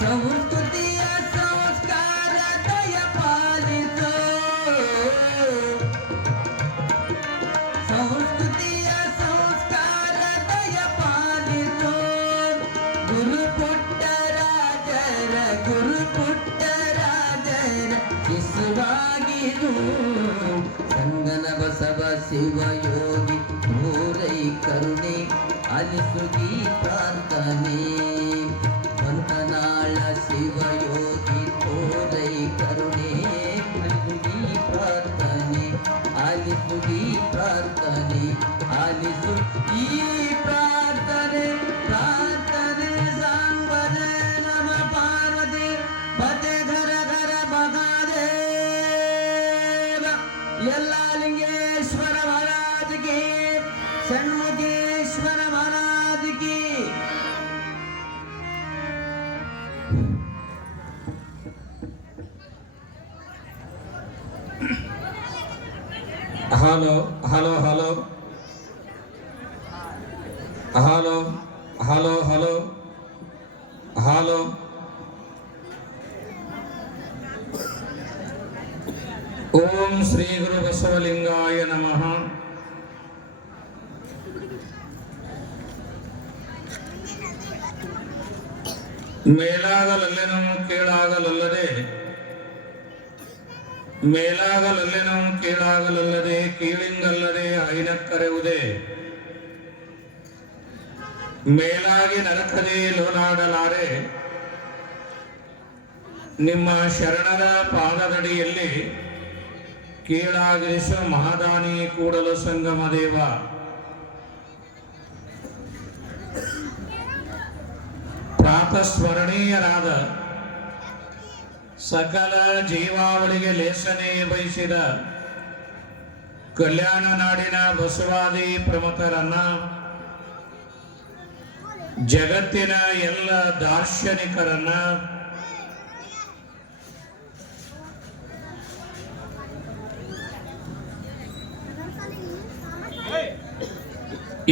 ಸಂಸ್ಕೃತಿಯ ಸಂಸ್ಕಾರ ದಯ ಪಾಲಿಸೋ, ಸಂಸ್ಕೃತಿಯ ಸಂಸ್ಕಾರ ದಯ ಪಾಲಿಸೋ, ಗುರು ಪುಟ್ಟರಾಜರ ಶಿಶುವಾಗಿರು. ಸಂಗನ ಬಸವ ಶಿವಯೋಗಿ ಮೂರೈ ಕರುಣೆ ಅಲಿಸುಗಿ ಪ್ರಾರ್ಥನೆ. ಪಂತನಾಳ ಶಿವಯೋಗಿ ತೋರೈ ಕರುಣೆ ಅಲಿಸುಗಿ ಪ್ರಾರ್ಥನೆ. ಆಲಿಸುಗಿ ಪ್ರಾರ್ಥನೆ, ಆಲಿಸು ಈ ಪ್ರಾರ್ಥನೆ. ಪ್ರಾರ್ಥನೆ ಸಾಂಬರ ನಮ ಪಾರ್ವತಿ ಪತೆ ಘರ ಘರ ಮಹಾದೇವ. ಎಲ್ಲ ಲಿಂಗೇಶ್ವರ ಮಹಾರಾಜ್ ಕಿ, ಷಣ್ಮುಖೇಶ್ವರ ಮಹಾರಾಜ್ ಕಿ. Hello hello hello hello hello hello hello. Om Shri ಗುರು ಬಸವಲಿಂಗಾಯ ನಮಃ. ಮೇಲಾಗಲಲ್ಲೆನೋ ಕೀಳಾಗಲಲ್ಲದೆ, ಮೇಲಾಗಲಲ್ಲೆನೋ ಕೀಳಾಗಲಲ್ಲದೆ, ಕೀಳಿಂಗಲ್ಲದೆ ಐನಕ್ಕರೆವುದೇ. ಮೇಲಾಗಿ ನರಕದೆ ಲೋಲಾಡಲಾರೆ, ನಿಮ್ಮ ಶರಣರ ಪಾದದಡಿಯಲ್ಲಿ ಕೀಳಾಗಿರಿಸುವ ಮಹಾದಾನಿ ಕೂಡಲು ಸಂಗಮ ದೇವ. ಪ್ರಾತಸ್ಮರಣೀಯರಾದ ಸಕಲ ಜೀವಾವಳಿಗೆ ಲೇಸನೆ ಬಯಸಿದ ಕಲ್ಯಾಣ ನಾಡಿನ ಬಸವಾದಿ ಪ್ರಮುಖರನ್ನ, ಜಗತ್ತಿನ ಎಲ್ಲ ದಾರ್ಶನಿಕರನ್ನ,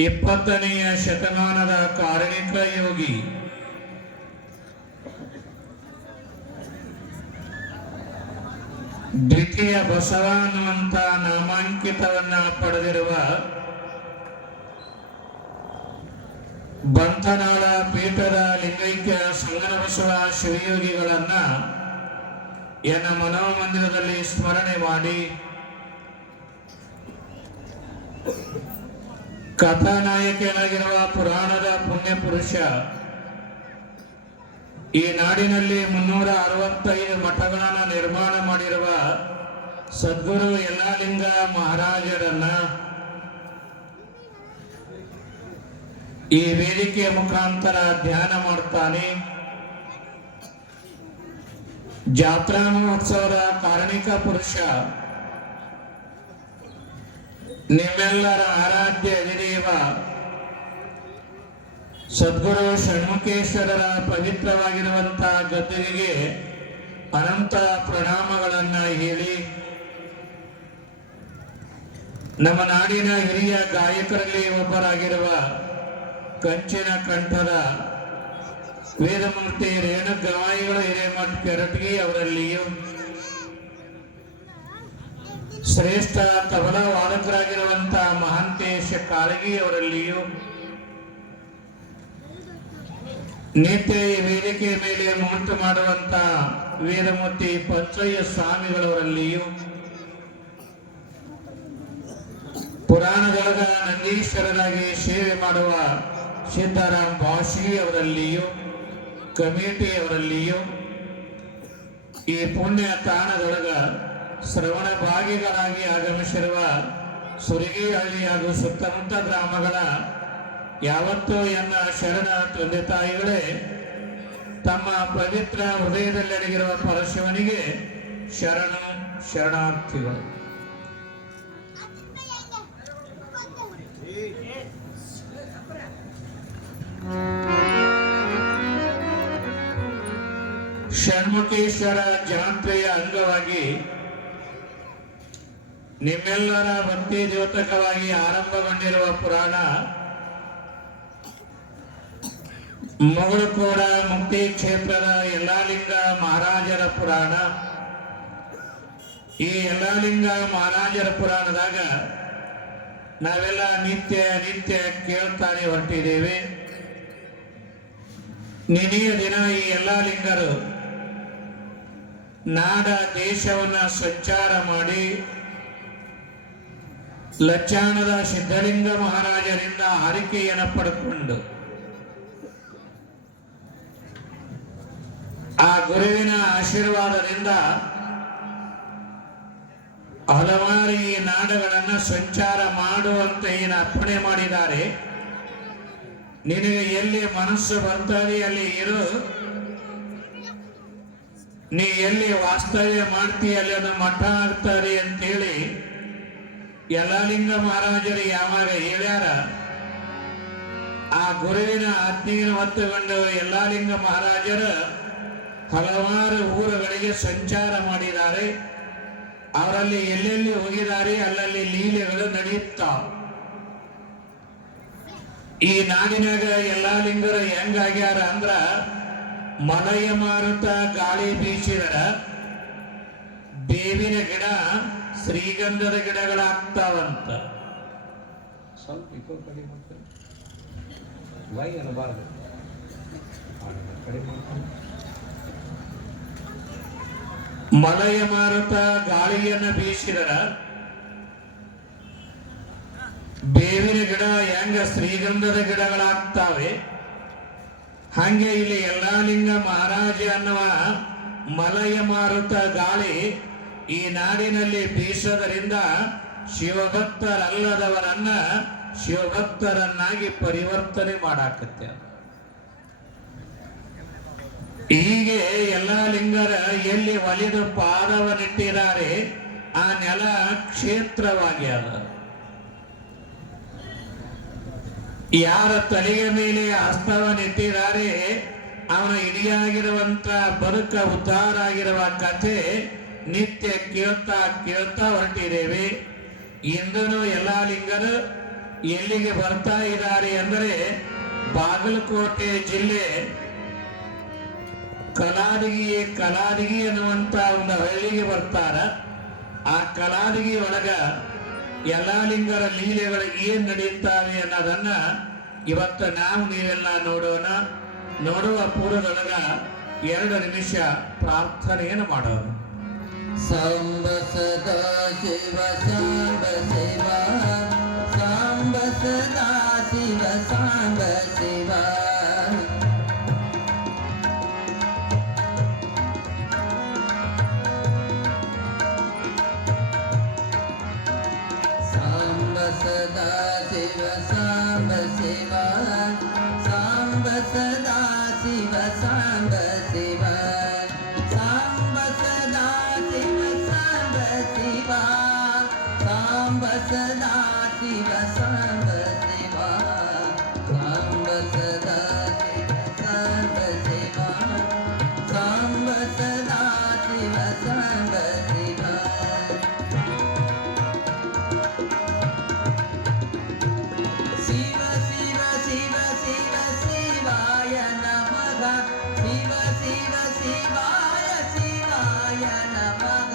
ಇಪ್ಪತ್ತನೆಯ ಶತಮಾನದ ಕಾರಣಿಕ ಯೋಗಿ ದ್ವಿತೀಯ ಬಸವ ಅನ್ನುವಂತ ನಾಮಾಂಕಿತವನ್ನ ಪಡೆದಿರುವ ಬಂತನಾಳ ಪೀಠದ ಲಿಂಗೈಕ್ಯ ಸಂಗನ ಬಸವ ಶಿವಯೋಗಿಗಳನ್ನ ಎನ್ನ ಮನೋಮಂದಿರದಲ್ಲಿ ಸ್ಮರಣೆ ಮಾಡಿ, ಕಥಾನಾಯಕನಾಗಿರುವ ಪುರಾಣದ ಪುಣ್ಯ ಪುರುಷ, ಈ ನಾಡಿನಲ್ಲಿ 365 ಮಠಗಳನ್ನು ನಿರ್ಮಾಣ ಮಾಡಿರುವ ಸದ್ಗುರು ಯಲ್ಲಾಲಿಂಗ ಮಹಾರಾಜರನ್ನ ಈ ವೇದಿಕೆಯ ಮುಖಾಂತರ ಧ್ಯಾನ ಮಾಡ್ತಾನೆ. ಜಾತ್ರಾ ಮಹೋತ್ಸವದ ಕಾರಣಿಕ ಪುರುಷ, ನಿಮ್ಮೆಲ್ಲರ ಆರಾಧ್ಯ ಅಧಿದೇವ ಸದ್ಗುರು ಷಣ್ಮುಖೇಶ್ವರರ ಪವಿತ್ರವಾಗಿರುವಂತಹ ಗದ್ದುಗೆಗೆ ಅನಂತ ಪ್ರಣಾಮಗಳನ್ನ ಹೇಳಿ, ನಮ್ಮ ನಾಡಿನ ಹಿರಿಯ ಗಾಯಕರಲ್ಲಿ ಒಬ್ಬರಾಗಿರುವ ಕಂಚಿನ ಕಂಠದ ವೇದಮೂರ್ತಿ ರೇಣುಗವಾಯಿಗಳು ಹಿರೇಮಠ ಕೆರಟಗಿ ಅವರಲ್ಲಿಯೂ, ಶ್ರೇಷ್ಠ ತಬಲಾ ವಾದಕರಾಗಿರುವಂತಹ ಮಹಾಂತೇಶ ಕಾಳಗಿ ಅವರಲ್ಲಿಯೂ, ನಿತ್ಯ ಈ ವೇದಿಕೆಯ ಮೇಲೆ ಮುಹೂರ್ತ ಮಾಡುವಂತ ವೇದಮೂರ್ತಿ ಪಂಚಯ್ಯ ಸ್ವಾಮಿಗಳವರಲ್ಲಿಯೂ, ಪುರಾಣದೊಳಗ ನಂದೀಶ್ವರರಾಗಿ ಸೇವೆ ಮಾಡುವ ಸಿದ್ದರಾಮ್ ಭಾಷಿ ಅವರಲ್ಲಿಯೂ, ಕಮಿಟಿಯವರಲ್ಲಿಯೂ, ಈ ಪುಣ್ಯ ತಾಣದೊಳಗ ಶ್ರವಣ ಭಾಗಿಗಳಾಗಿ ಆಗಮಿಸಿರುವ ಸುರಗಿಹಳ್ಳಿ ಹಾಗೂ ಸುತ್ತಮುತ್ತ ಗ್ರಾಮಗಳ ಯಾವತ್ತೂ ಎನ್ನ ಶರಣ ತಂದೆ ತಾಯಿಗಳೇ ತಮ್ಮ ಪವಿತ್ರ ಹೃದಯದಲ್ಲಿ ಅಡಗಿರುವ ಪರಶಿವನಿಗೆ ಶರಣು ಶರಣಾರ್ಥಿಗಳು. ಷಣ್ಮುಖೇಶ್ವರ ಜಾತ್ರೆಯ ಅಂಗವಾಗಿ ನಿಮ್ಮೆಲ್ಲರ ಭಕ್ತಿ ದ್ಯೋತಕವಾಗಿ ಆರಂಭಗೊಂಡಿರುವ ಪುರಾಣ ಮುಗುಳುಕೋಡ ಮುಕ್ತಿ ಕ್ಷೇತ್ರದ ಯಲ್ಲಾಲಿಂಗ ಮಹಾರಾಜರ ಪುರಾಣ. ಈ ಯಲ್ಲಾಲಿಂಗ ಮಹಾರಾಜರ ಪುರಾಣದಾಗ ನಾವೆಲ್ಲ ನಿತ್ಯ ನಿತ್ಯ ಕೇಳ್ತಾನೆ ಹೊರಟಿದ್ದೇವೆ. ನಿನ್ನೆಯ ದಿನ ಈ ಯಲ್ಲಾಲಿಂಗರು ನಾಡ ದೇಶವನ್ನ ಸಂಚಾರ ಮಾಡಿ ಲಚ್ಚಾಣದ ಸಿದ್ಧಲಿಂಗ ಮಹಾರಾಜರಿಂದ ಆರಿಕೆಯನ್ನು ಪಡೆದುಕೊಂಡು ಆ ಗುರುವಿನ ಆಶೀರ್ವಾದದಿಂದ ಹಲವಾರು ಈ ನಾಡುಗಳನ್ನು ಸಂಚಾರ ಮಾಡುವಂತೆ ಏನು ಅಪ್ಪಣೆ ಮಾಡಿದ್ದಾರೆ. ನಿನಗೆ ಎಲ್ಲಿ ಮನಸ್ಸು ಬರ್ತದೆ ಅಲ್ಲಿ ಇರು, ನೀ ಎಲ್ಲಿ ವಾಸ್ತವ್ಯ ಮಾಡ್ತೀಯ ಅಲ್ಲಿ ಅದು ಮಠ ಆಗ್ತದೆ ಅಂತೇಳಿ ಯಲ್ಲಾಲಿಂಗ ಮಹಾರಾಜರು ಯಾವಾಗ ಹೇಳ್ಯಾರ, ಆ ಗುರುವಿನ ಆಜ್ಞೆಯನ್ನು ಹೊತ್ತುಕೊಂಡು ಯಲ್ಲಾಲಿಂಗ ಮಹಾರಾಜರು ಹಲವಾರು ಊರುಗಳಿಗೆ ಸಂಚಾರ ಮಾಡಿದ್ದಾರೆ. ಅವರಲ್ಲಿ ಎಲ್ಲೆಲ್ಲಿ ಹೋಗಿದ್ದಾರೆ ಅಲ್ಲಲ್ಲಿ ಲೀಲೆಗಳು ನಡೆಯುತ್ತಾವ. ಈ ನಾಡಿನಾಗ ಯಲ್ಲಾಲಿಂಗರು ಹೆಂಗಾಗ್ಯಾರ ಅಂದ್ರ ಮಲಯ ಮಾರುತ ಗಾಳಿ ಬೀಸಿದರ ಬೇವಿನ ಗಿಡ ಶ್ರೀಗಂಧದ ಗಿಡಗಳಾಗ್ತಾವಂತ. ಸ್ವಲ್ಪ ಇಕೋ ಕಡಿಮೆ ಮಾಡ್ತಾರೆ, ವೈ ಅನ್ನಬಾರದು, ಕಡಿಮೆ ಮಾಡ್ತಾರೆ. ಮಲಯ ಮಾರುತ ಗಾಳಿಯನ್ನು ಬೀಸಿದರ ಬೇವಿನ ಗಿಡ ಹೆಂಗ ಶ್ರೀಗಂಧದ ಗಿಡಗಳಾಗ್ತಾವೆ, ಹಂಗೆ ಇಲ್ಲಿ ಯಲ್ಲಾಲಿಂಗ ಮಹಾರಾಜ ಅನ್ನುವ ಮಲಯ ಮಾರುತ ಗಾಳಿ ಈ ನಾಡಿನಲ್ಲಿ ಬೀಸೋದರಿಂದ ಶಿವಭಕ್ತರಲ್ಲದವರನ್ನ ಶಿವಭಕ್ತರನ್ನಾಗಿ ಪರಿವರ್ತನೆ ಮಾಡಾಕತ್ತೆ. ಹೀಗೆ ಯಲ್ಲಾಲಿಂಗರ ಎಲ್ಲಿ ಒಲಿದು ಪಾದವನ್ನಿಟ್ಟಿದ್ದಾರೆ ಆ ನೆಲ ಕ್ಷೇತ್ರವಾಗಿ ಅದ. ಯಾರ ತಲೆಯ ಮೇಲೆ ಹಸ್ತವನ್ನಿಟ್ಟಿದ್ದಾರೆ ಅವನ ಇಡಿಯಾಗಿರುವಂತ ಬದುಕ ಉದ್ಧಾರ ಆಗಿರುವ ಕಥೆ ನಿತ್ಯ ಕೇಳ್ತಾ ಕೇಳ್ತಾ ಹೊರಟಿದ್ದೇವೆ. ಇಂದನು ಯಲ್ಲಾಲಿಂಗರು ಎಲ್ಲಿಗೆ ಬರ್ತಾ ಇದ್ದಾರೆ ಅಂದರೆ ಬಾಗಲಕೋಟೆ ಜಿಲ್ಲೆ ಕಲಾದಗಿ ಅನ್ನುವಂತ ಒಂದು ಹಳ್ಳಿಗೆ ಬರ್ತಾರ. ಆ ಕಲಾದಗಿ ಒಳಗ ಯಲ್ಲಾಲಿಂಗರ ಲೀಲೆಗಳು ಏನ್ ನಡೆಯುತ್ತವೆ ಅನ್ನೋದನ್ನ ಇವತ್ತು ನಾವು ನೀವೆಲ್ಲ ನೋಡೋಣ. ನೋಡುವ ಪೂರ್ವದೊಳಗ 2 ನಿಮಿಷ ಪ್ರಾರ್ಥನೆಯನ್ನು ಮಾಡೋಣ. ಸಾಂಬ ಸದಾ ಶಿವ ಸಾಂಬ ಶಿವ, ಸಾಂಬ ಸದಾ ಶಿವ ಸಾಂಬ ಶಿವ. ಸಾಂಬ ಸದಾ ಶಿವ ಸಾಂಬ ಶಿವ, ಸಾಂಬ ಸದಾ ಶಿವ ಸಾಂಬ ಶಿವ. ಸಾಂಬ ಸದಾ ಶಿವ ಸಾಂಬ ಶಿವ, ಸಾಂಬ ಸದಾ ಶಿವ ಸಾಂಬ ಶಿವ. ಸಾಂಬ ಸದಾ ಶಿವ ಸಾಂಬ ಶಿವ, ಸಾಂಬ ಸದಾ ಶಿವ ಸಾಂಬ ಶಿವ. ಶಿವ ಶಿವ ಶಿವ ಶಿವ ಶಿವಾಯ ನಮಃ, ಶಿವ ಶಿವ ಶಿವಾಯ ಶಿವಾಯ ನಮಃ.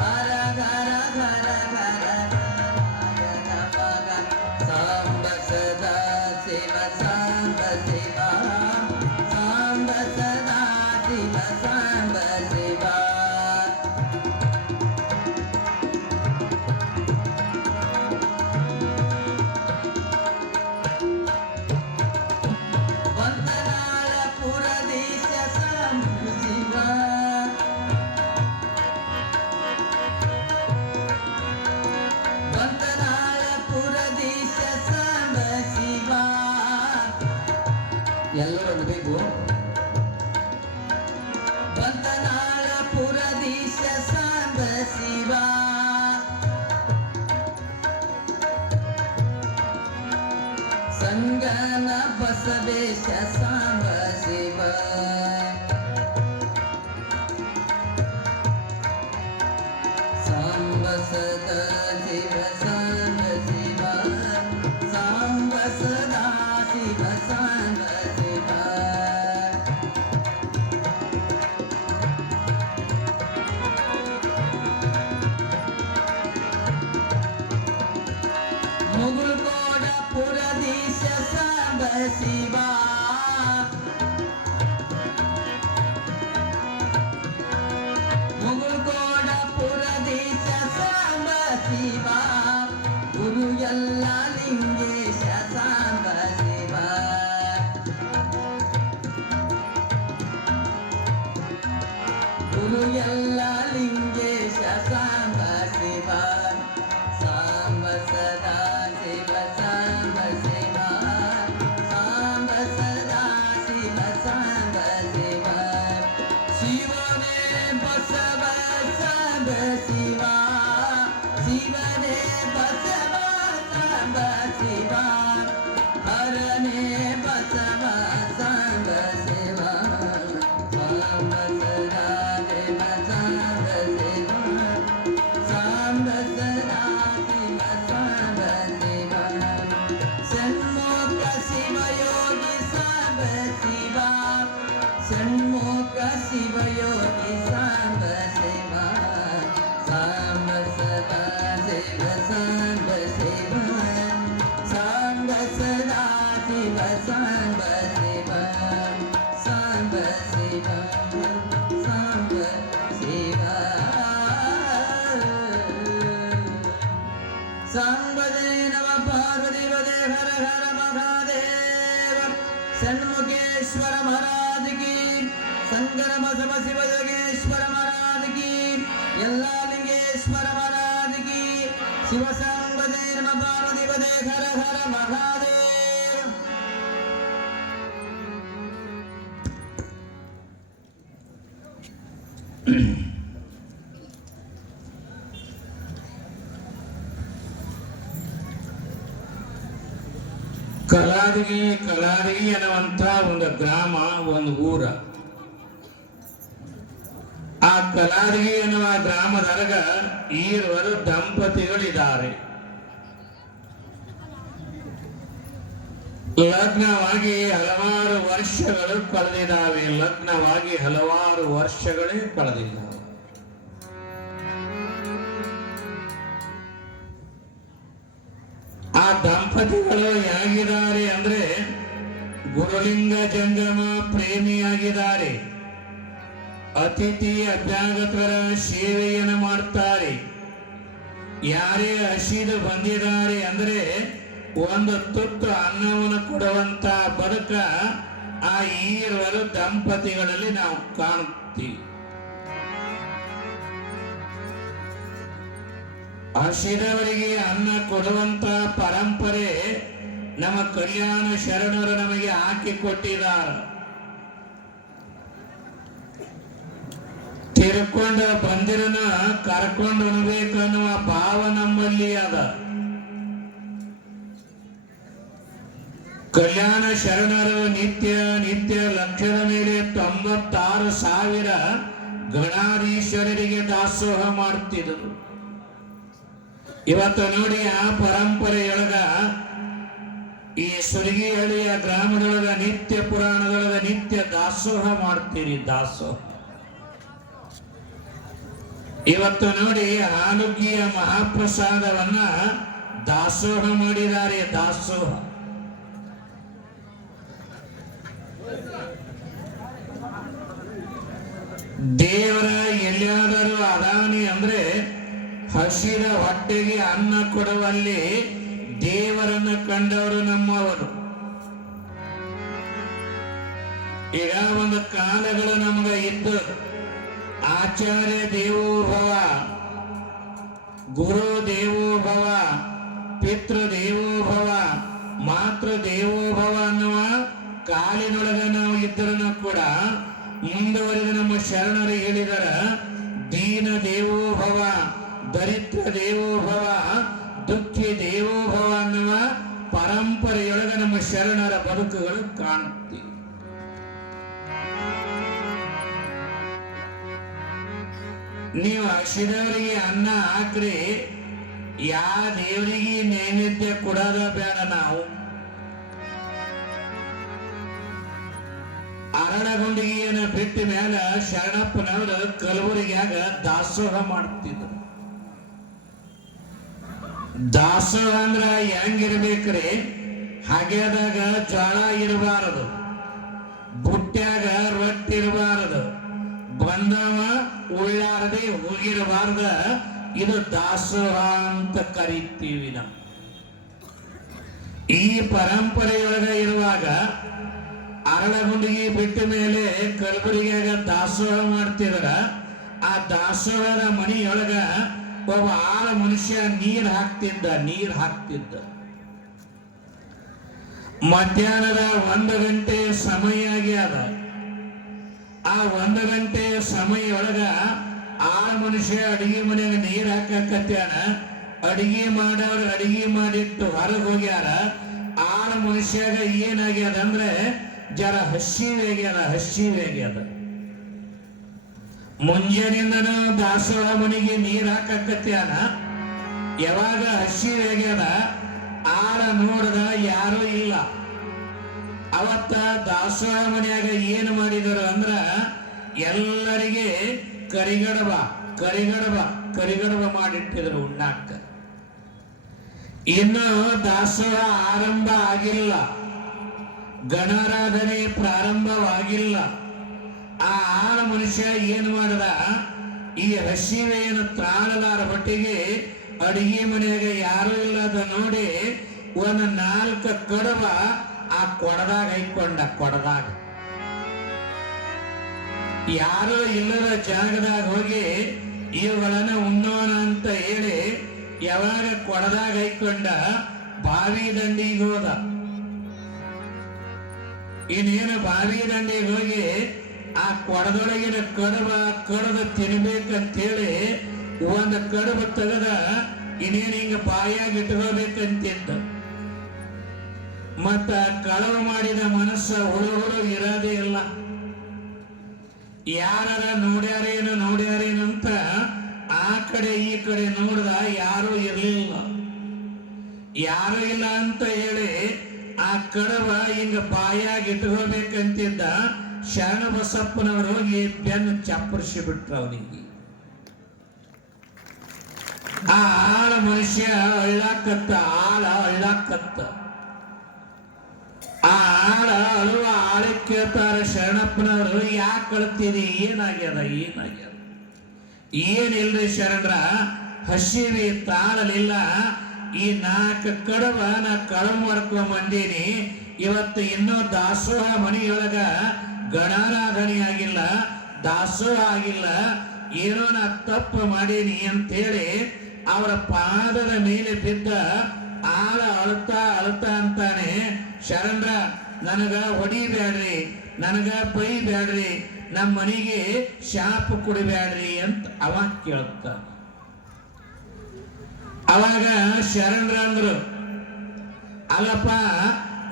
ಹರ ಹರ ಹರ ಹರ ಹರಾಯ ನಮಃ. ಸಾಂಬ ಸದಾ ಶಿವ ಸಾಂಬ ಶಿವ, ಸಾಂಬ ಸದಾ ಶಿವ ಸಾಂಬ ಶಿವ. ವಂದನಾಳ ಪುರದೀಶ ಸಾಂಬ ಶಿವ, ಎಲ್ಲರೂ ಅನ್ನಬೇಕು. ಬಂತನಾಳ ಪುರದೀಶ ಸಾಂಬ ಶಿವ, ಸಂಗನ ಬಸವೇಶ ಸಾಂಬ ಶಿವ, ಸಾಂಬ ಸದಾ ಶಿವ ಸಾಂಬ ಶಿವ, ಸಾಂಬ ಸದಾ ಶಿವ ಸಾಂಬ ಶಿವ. ಮುಗುಳ್ಕೋಡ ಪುರದೀಶ ಸಾಂಬ ಶಿವ, ಮುಗುಳ್ಕೋಡ ಪುರದೀಶ ಸಾಂಬ ಶಿವ, ಗುರು ಎಲ್ಲ ಲಿಂಗೇಶ ಸಾಂಬ ಶಿವ, ಗುರು ಎಲ್ಲ ಲಿಂಗೇಶ ಸಾಂಬ ಶಿವ, ಸಾಂಬ ಸದಾ ಶಿವ ಸಾಂಬ ಶಿವ, ಸಾಂಬ ಸದಾ ಶಿವ ಸಾಂಬ ಶಿವ. ಶಿವನೇ ಬಸವ ಸಾಂಬ ಶಿವ, ಶಿವನೇ ಬಸವ ಸಾಂಬ ಶಿವ, ಹರನೇ ಬಸವ ಸಾಂಬ ಶಿವ, ಸಾಂಬ ಸದಾ ಶಿವ ಸಾಂಬ ಶಿವ, ಸಾಂಬ ಸದಾ ಶಿವ ಸಾಂಬ ಶಿವ. ಷಣ್ಮುಖ ಶಿವಯೋಗಿ ಸಾಂಬ ಶಿವ, ಷಣ್ಮುಖ ಶಿವಯೋಗಿ ಸಾಂಬ ಶಿವ, ಸಾಂಬ ಸದಾ ಶಿವ ಸಾಂಬ ಶಿವ, ಸಾಂಬ ಸದಾ ಶಿವ ಸಾಂಬ ಶಿವ, ಸಾಂಬ ಶಿವ ಸಾಂಬ ಶಿವ. ಸಾಂಬದೇ ನಮ ಪಾರ್ವತಿಪದೇ ಹರ ಹರ ಮಹಾದೇವ. ಷಣ್ಮುಖೇಶ್ವರ ಮಹಾರಾಜ ಕಿ, ಸಂಗನ ಬಸವ ಶಿವ ಯೋಗೇಶ್ವರ ಮಹಾರಾಜ ಕಿ, ಎಲ್ಲ ಲಿಂಗೇಶ್ವರ ಮಹಾರಾಜ ಕಿ. ಶಿವ ಸಾಂಬದೇ ನಮ ಪಾರ್ವತಿಪದೇ ಹರ ಹರ ಮಹಾದೇವ. ಕಲಾದಗಿ ಅನ್ನುವಂಥ ಒಂದು ಗ್ರಾಮ, ಒಂದು ಊರ. ಆ ಕಲಾದಗಿ ಎನ್ನುವ ಗ್ರಾಮದೊಳಗ ಈರುವರು ದಂಪತಿಗಳಿದ್ದಾರೆ. ಲಗ್ನವಾಗಿ ಹಲವಾರು ವರ್ಷಗಳು ಕಳೆದಿದ್ದಾವೆ. ಲಗ್ನವಾಗಿ ಹಲವಾರು ವರ್ಷಗಳೇ ಕಳೆದಿದ್ದಾವೆ. ಆ ದಂಪತಿಗಳು ಹೇಗಿದ್ದಾರೆ ಅಂದ್ರೆ ಗುರುಲಿಂಗ ಜಂಗಮ ಪ್ರೇಮಿಯಾಗಿದ್ದಾರೆ. ಅತಿಥಿ ಅಭ್ಯಾಗತರ ಸೇವೆಯನ್ನು ಮಾಡ್ತಾರೆ. ಯಾರೇ ಹಸಿದು ಬಂದಿದ್ದಾರೆ ಅಂದ್ರೆ ಒಂದು ತುತ್ತು ಅನ್ನವನ್ನು ಕೊಡುವಂತ ಬದುಕ ಆ ಈರುವರು ದಂಪತಿಗಳಲ್ಲಿ ನಾವು ಕಾಣುತ್ತೀವಿ. ಹಸಿದವರಿಗೆ ಅನ್ನ ಕೊಡುವಂತ ಪರಂಪರೆ ನಮ್ಮ ಕಲ್ಯಾಣ ಶರಣರು ನಮಗೆ ಹಾಕಿಕೊಟ್ಟಿದ್ದಾರೆ. ತಿರ್ಕೊಂಡು ಬಂದಿರನ ಕರ್ಕೊಂಡು ಉಣ್ಬೇಕನ್ನುವ ಭಾವ ನಮ್ಮಲ್ಲಿ ಅದ. ಕಲ್ಯಾಣ ಶರಣರು ನಿತ್ಯ ಲಕ್ಷದ ಮೇಲೆ 96,000 ಗಣಾಧೀಶ್ವರರಿಗೆ ದಾಸೋಹ ಮಾಡ್ತಿದ್ರು. ಇವತ್ತು ನೋಡಿ ಆ ಪರಂಪರೆಯೊಳಗ ಈ ಸುರಗಿಹಳ್ಳಿಯ ಗ್ರಾಮದೊಳಗ ನಿತ್ಯ ಪುರಾಣದೊಳಗ ನಿತ್ಯ ದಾಸೋಹ ಮಾಡ್ತೀರಿ. ದಾಸೋಹ ಇವತ್ತು ನೋಡಿ ಹಾಲುಗ್ಗಿಯ ಮಹಾಪ್ರಸಾದವನ್ನ ದಾಸೋಹ ಮಾಡಿದ್ದಾರೆ. ದಾಸೋಹ ದೇವರ ಎಲ್ಲಿಯಾದರೂ ಅದಾನಿ ಅಂದ್ರೆ ಹಸಿದ ಹೊಟ್ಟೆಗೆ ಅನ್ನ ಕೊಡುವಲ್ಲಿ ದೇವರನ್ನು ಕಂಡವರು ನಮ್ಮವರು. ಈಗ ಒಂದು ಕಾಲಗಳು ನಮಗೆ ಇದ್ದು ಆಚಾರ್ಯ ದೇವೋಭವ, ಗುರು ದೇವೋಭವ, ಪಿತೃ ದೇವೋಭವ, ಮಾತೃ ದೇವೋಭವ ಅನ್ನುವ ಕಾಲಿನೊಳಗ ನಾವು ಇದ್ದರೂ ಕೂಡ ಮುಂದುವರೆದ ನಮ್ಮ ಶರಣರು ಹೇಳಿದರ ದೀನ ದೇವೋಭವ, ದರಿದ್ರ ದೇವೋಭವ, ದುಃಖಿ ದೇವೋಭವ ಅನ್ನುವ ಪರಂಪರೆಯೊಳಗ ನಮ್ಮ ಶರಣರ ಬದುಕುಗಳು ಕಾಣುತ್ತೀವಿ. ನೀವು ಹಸಿದವರಿಗೆ ಅನ್ನ ಹಾಕ್ರಿ, ಯಾವ ದೇವರಿಗೆ ನೈವೇದ್ಯ ಕೊಡೋದ ಬೇಡ. ನಾವು ಅರಳಗುಂಡಿಗೆಯನ್ನು ಬಿಟ್ಟ ಮೇಲೆ ಶರಣಪ್ಪನವರು ಕಲಬುರಗಿಯಾಗ ದಾಸೋಹ ಮಾಡ್ತಿದ್ರು. ದಾಸೋಹ ಅಂದ್ರ ಹೆಂಗಿರ್ಬೇಕ್ರಿ, ಹಾಗೆದಾಗ ಜ್ವಾಳ ಇರಬಾರದು, ಬುಟ್ಟ್ಯಾಗ ರೊಟ್ಟಿ ಇರಬಾರದು, ಬಂದವ ಉಳ್ಳಾರದೆ ಹೋಗಿರಬಾರ್ದ. ಇದು ದಾಸೋಹ ಅಂತ ಕರೀತೀವಿ ನಾವು. ಈ ಪರಂಪರೆಯೊಳಗ ಇರುವಾಗ ಅರಳಗುಂಡಿಗೆ ಬಿಟ್ಟ ಮೇಲೆ ಕಲಬುರಗಿಯಾಗ ದಾಸೋಹ ಮಾಡ್ತಿದ್ರ. ಆ ದಾಸೋಹದ ಮನೆಯೊಳಗ ಒಬ್ಬ ಆಳ ಮನುಷ್ಯ ನೀರ್ ಹಾಕ್ತಿದ್ದ. ಮಧ್ಯಾಹ್ನದ 1 ಗಂಟೆ ಸಮಯ ಆಗ್ಯದ. ಆ 1 ಗಂಟೆ ಸಮಯೊಳಗ ಆಳ ಮನುಷ್ಯ ಅಡಿಗೆ ಮನೆಯಾಗ ನೀರ್ ಹಾಕಕತ್ಯಾನ. ಅಡಿಗೆ ಮಾಡೋರು ಅಡಿಗೆ ಮಾಡಿಟ್ಟು ಹೊರಗೆ ಹೋಗ್ಯಾರ. ಆಳ ಮನುಷ್ಯಾಗ ಏನಾಗ್ಯದ ಅಂದ್ರೆ ಜರ ಹಸಿವಾಗ್ಯದ. ಮುಂಜಾನಿಂದನೂ ದಾಸೋಹ ಮನೆಗೆ ನೀರ್ ಹಾಕಕತ್ಯಾನ. ಯಾವಾಗ ಹಸಿವಾಗ್ಯದ ಆಳ ನೋಡ್ದ ಯಾರೂ ಇಲ್ಲ. ಅವತ್ತ ದಾಸೋಹ ಮನೆಯಾಗ ಏನು ಮಾಡಿದರು ಅಂದ್ರ ಎಲ್ಲರಿಗೆ ಕರಿಗಡಬ ಮಾಡಿಟ್ಟಿದ್ರು ಉಣ್ಣಾಕ. ಇನ್ನು ದಾಸೋಹ ಆರಂಭ ಆಗಿಲ್ಲ, ಗಣಾರಾಧನೆ ಪ್ರಾರಂಭವಾಗಿಲ್ಲ. ಆ ಆಳ ಮನುಷ್ಯ ಏನು ಮಾಡದ, ಈ ಹಸಿವೆಯನ್ನು ತಾಳಲಾರ ಮಟ್ಟಿಗೆ ಅಡಿಗೆ ಮನೆಯಾಗ ಯಾರೂ ಇಲ್ಲದ ನೋಡಿ 4 ಕಡಬ ಆ ಕೊಡದಾಗ ಇಟ್ಕೊಂಡ. ಕೊಡದಾಗ ಯಾರೋ ಇಲ್ಲದ ಜಾಗದಾಗ ಹೋಗಿ ಇವುಗಳನ್ನ ಉಣ್ಣೋಣ ಅಂತ ಹೇಳಿ ಯಾವಾಗ ಕೊಡದಾಗ ಇಟ್ಕೊಂಡ ಬಾವಿ ದಂಡಿಗೆ ಹೋದ. ಇನ್ನೇನು ಬಾವಿ ದಂಡಿಗೆ ಹೋಗಿ ಆ ಕೊಡದೊಳಗಿನ ಕಡದು ತಿನ್ಬೇಕಂತೇಳಿ 1 ಕಡುಬು ತೆಗೆದ ಇನ್ನೇನು ಹಿಂಗ ಬಾಯಾಗಿ ಇಟ್ಕೋಬೇಕಂತಿದ್ದ. ಮತ್ತ ಕಳವು ಮಾಡಿದ ಮನಸ್ಸ ಹುಳು ಇರೋದೇ ಇಲ್ಲ. ಯಾರ ನೋಡ್ಯಾರೇನಂತ ಆ ಕಡೆ ಈ ಕಡೆ ನೋಡ್ದ, ಯಾರೂ ಇರ್ಲಿಲ್ಲ. ಯಾರು ಇಲ್ಲ ಅಂತ ಹೇಳಿ ಆ ಕಡವ ಹಿಂಗ ಬಾಯಾಗಿ ಇಟ್ಕೋಬೇಕಂತಿದ್ದ. ಶರಣ ಬಸಪ್ಪನವರು ಹೋಗಿ ಬೆನ್ನು ಚಪ್ಪರಿಸಿ ಬಿಟ್ರು ಅವನಿಗೆ. ಆ ಆಳ ಮನುಷ್ಯ ಅಳ್ಳಾಕತ್ತ. ಆ ಆಳ ಅಳುವ ಆಳಕ್ಕೆ ಕೇಳ್ತಾರ ಶರಣಪ್ಪನವರು, ಯಾಕೆ ಅಳ್ತೀರಿ, ಏನಾಗ್ಯದ? ಏನಿಲ್ರಿ ಶರಣರ, ಹಸಿವಿ ತಾಳಲಿಲ್ಲ. ಈ 4 ಕಡವ ನಾ ಕಳವು ಮಾಡ್ಕೊಂಡ್ ಬಂದೀನಿ. ಇವತ್ತು ಇನ್ನೂ ದಾಸೋಹ ಮನೆಯೊಳಗ ಗಣಾರಾಧನೆ ಆಗಿಲ್ಲ, ದಾಸೋಹ ಆಗಿಲ್ಲ. ಏನೋ ನಾ ತಪ್ಪು ಮಾಡೀನಿ ಅಂತೇಳಿ ಅವರ ಪಾದದ ಮೇಲೆ ಬಿದ್ದ ಆಳ ಅಳ್ತಾ ಅಂತಾನೆ, ಶರಣರ ನನಗ ಹೊಡಿಬ್ಯಾಡ್ರಿ, ನನಗ ಬೈಬ್ಯಾಡ್ರಿ, ನಮ್ಮ ಮನೆಗೆ ಶಾಪ ಕೊಡಬ್ಯಾಡ್ರಿ ಅಂತ ಅವ ಕೇಳ್ತ. ಅವಾಗ ಶರಣರ ಅಂದ್ರು, ಅಲ್ಲಪ್ಪ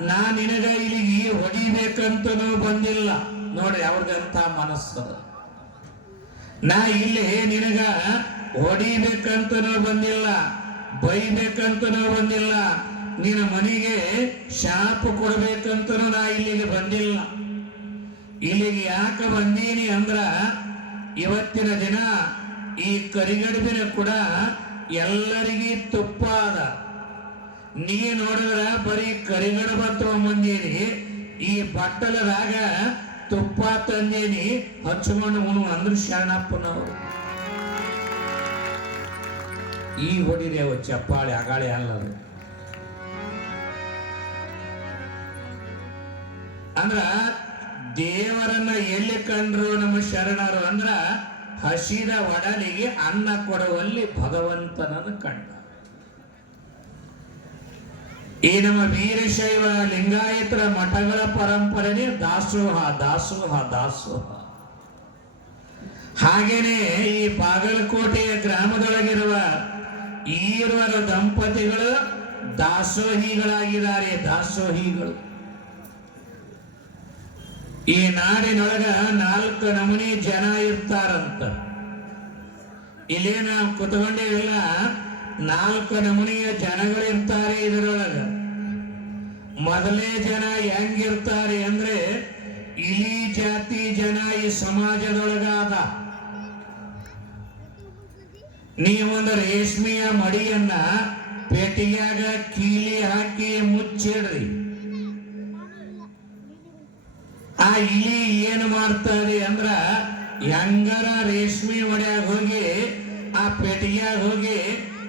ನಾ ನಿನಗ ಇಲ್ಲಿಗೆ ಹೊಡಿಬೇಕಂತನೂ ಬಂದಿಲ್ಲ. ನೋಡ್ರಿ ಅವ್ರದಂತ ಮನಸ್ಸು. ನಾ ಇಲ್ಲಿ ನಿನಗ ಹೊಡಿಬೇಕಂತನೂ ಬಂದಿಲ್ಲ, ಬೈಬೇಕಂತನೂ ಬಂದಿಲ್ಲ, ನಿನ್ನ ಮನೆಗೆ ಶಾಪ ಕೊಡ್ಬೇಕಂತನೂ ನಾ ಇಲ್ಲಿಗೆ ಬಂದಿಲ್ಲ. ಇಲ್ಲಿಗೆ ಯಾಕೆ ಬಂದೀನಿ ಅಂದ್ರ ಇವತ್ತಿನ ದಿನ ಈ ಕರಿಗಡುಬಿನ ಕೂಡ ಎಲ್ಲರಿಗೂ ತುಪ್ಪ ಅದ. ನೀ ನೋಡಿದ್ರ ಬರೀ ಕರಿಗಡುಬ ತಗೊಂಬಂದೀನಿ, ಈ ಬಟ್ಟಲದಾಗ ತುಪ್ಪ ತಂದೀನಿ, ಹಚ್ಕೊಂಡು ಉಣು ಅಂದ್ರು ಶರಣಪ್ಪನವರು. ಈ ಹೊಡಿದೇವು ಚಪ್ಪಾಳೆ ಅಗಾಳೆ ಅಲ್ಲದು. ಅಂದ್ರ ದೇವರನ್ನ ಎಲ್ಲಿ ಕಂಡ್ರು ನಮ್ಮ ಶರಣರು ಅಂದ್ರ ಹಸಿದ ಒಡಲಿಗೆ ಅನ್ನ ಕೊಡುವಲ್ಲಿ ಭಗವಂತನನ್ನು ಕಂಡ. ಈ ನಮ್ಮ ವೀರಶೈವ ಲಿಂಗಾಯತರ ಮಠಗಳ ಪರಂಪರೆನೇ ದಾಸೋಹ ದಾಸೋಹ ದಾಸೋಹ. ಹಾಗೇನೆ ಈ ಬಾಗಲಕೋಟೆಯ ಗ್ರಾಮದೊಳಗಿರುವ ಈರ್ವರ ದಂಪತಿಗಳು ದಾಸೋಹಿಗಳಾಗಿದ್ದಾರೆ, ದಾಸೋಹಿಗಳು. ಈ ನಾಡಿನೊಳಗ 4 ನಮೂನಿ ಜನ ಇರ್ತಾರಂತ. ಇಲ್ಲೇ ನಾವು ಕುತ್ಕೊಂಡೇವಿಲ್ಲ, 4 ನಮೂನಿಯ ಜನಗಳಿರ್ತಾರೆ ಇದರೊಳಗ. ಮೊದಲೇ ಜನ ಹೆಂಗಿರ್ತಾರೆ ಅಂದ್ರೆ ಇಲಿ ಜಾತಿ ಜನ ಈ ಸಮಾಜದೊಳಗಾದ. ನೀವೊಂದು ರೇಷ್ಮೆಯ ಮಡಿಯನ್ನ ಪೆಟ್ಟಿಗೆಯಾಗ ಕೀಲಿ ಹಾಕಿ ಮುಚ್ಚಿಡ್ರಿ. ಆ ಇಲಿ ಏನು ಮಾಡ್ತಾರೆ ಅಂದ್ರ ಹೆಂಗಾರ ರೇಷ್ಮೆ ಮಡಿಯಾಗ ಹೋಗಿ ಆ ಪೆಟ್ಟಿಗೆಯಾಗ ಹೋಗಿ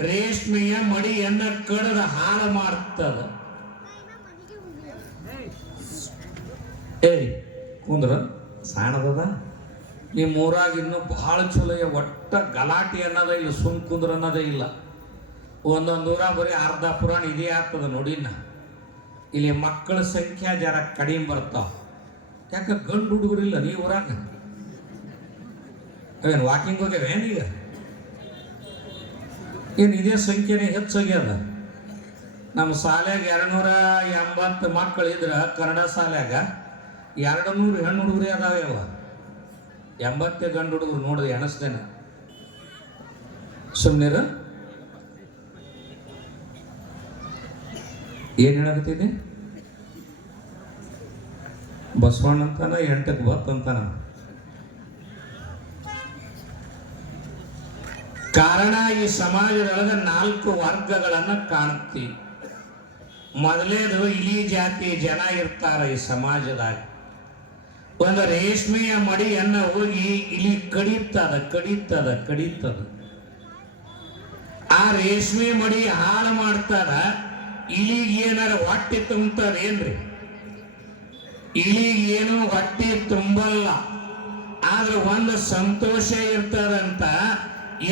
ರೇಷ್ಮೆಯ ಮಡಿಯನ್ನ ಕಡದ ಹಾಳು ಮಾಡ್ತದ. ಏಯ್ ಕುಂದ್ರ ಸಾಣದದ ನಿಮ್ಮ ಊರಾಗ ಇನ್ನೂ ಬಹಳ ಚಲೋ, ಒಟ್ಟ ಗಲಾಟೆ ಅನ್ನೋದೇ ಇಲ್ಲ, ಸುಮ್ ಕುಂದ್ರ ಅನ್ನೋದೇ ಇಲ್ಲ. ಒಂದೊಂದು ಊರ ಬರೀ ಅರ್ಧ ಪುರಾಣ ಇದೇ ಆಗ್ತದ ನೋಡಿನ. ಇಲ್ಲಿ ಮಕ್ಕಳ ಸಂಖ್ಯೆ ಜರ ಕಡಿಮೆ ಬರ್ತಾವ. ಯಾಕ ಗಂಡು ಹುಡುಗರಿಲ್ಲ ನೀ ಊರಾಗ? ಅವೇನು ವಾಕಿಂಗ್ ಹೋಗ್ಯಾವೇನೀಗ? ಏನು ಇದೇ ಸಂಖ್ಯೆನೇ ಹೆಚ್ಚಾಗ್ಯದ. ನಮ್ಮ ಶಾಲ್ಯಾಗ 280 ಮಕ್ಕಳಿದ್ರ ಕನ್ನಡ ಶಾಲ್ಯಾಗ 200 ಹೆಣ್ಣು ಹುಡುಗರೇ ಅದಾವ. 80 ಗಂಡು ಹುಡುಗರು ನೋಡಿದ್ರೆ ಎಣಸ್ದೇನ. ಸುಮ್ಮನಿರ. ಏನ್ ಹೇಳಕತ್ತಿದೆ? ಬಸವಣ್ಣ ಅಂತಾನ 8ಕ್ಕೆ ಬತ್ತಂತಾನ. ಕಾರಣ ಈ ಸಮಾಜದೊಳಗೆ 4 ವರ್ಗಗಳನ್ನ ಕಾಣ್ತೀವಿ. ಮೊದಲೇದು ಇಲಿ ಜಾತಿ ಜನ ಇರ್ತಾರ ಈ ಸಮಾಜದಾಗ. ಒಂದು ರೇಷ್ಮೆಯ ಮಡಿಯನ್ನ ಹೋಗಿ ಇಲಿ ಕಡಿತದ ಕಡಿತದ ಕಡಿತದ. ಆ ರೇಷ್ಮೆ ಮಡಿ ಹಾಳು ಮಾಡ್ತಾರ. ಇಲಿಗೆ ಏನಾರ ಹೊಟ್ಟೆ ತುಂಬತದೇನ್ರಿ? ಇಲಿಗೆ ಏನು ಹೊಟ್ಟೆ ತುಂಬಲ್ಲ. ಆದ್ರೆ ಒಂದು ಸಂತೋಷ ಇರ್ತದಂತ,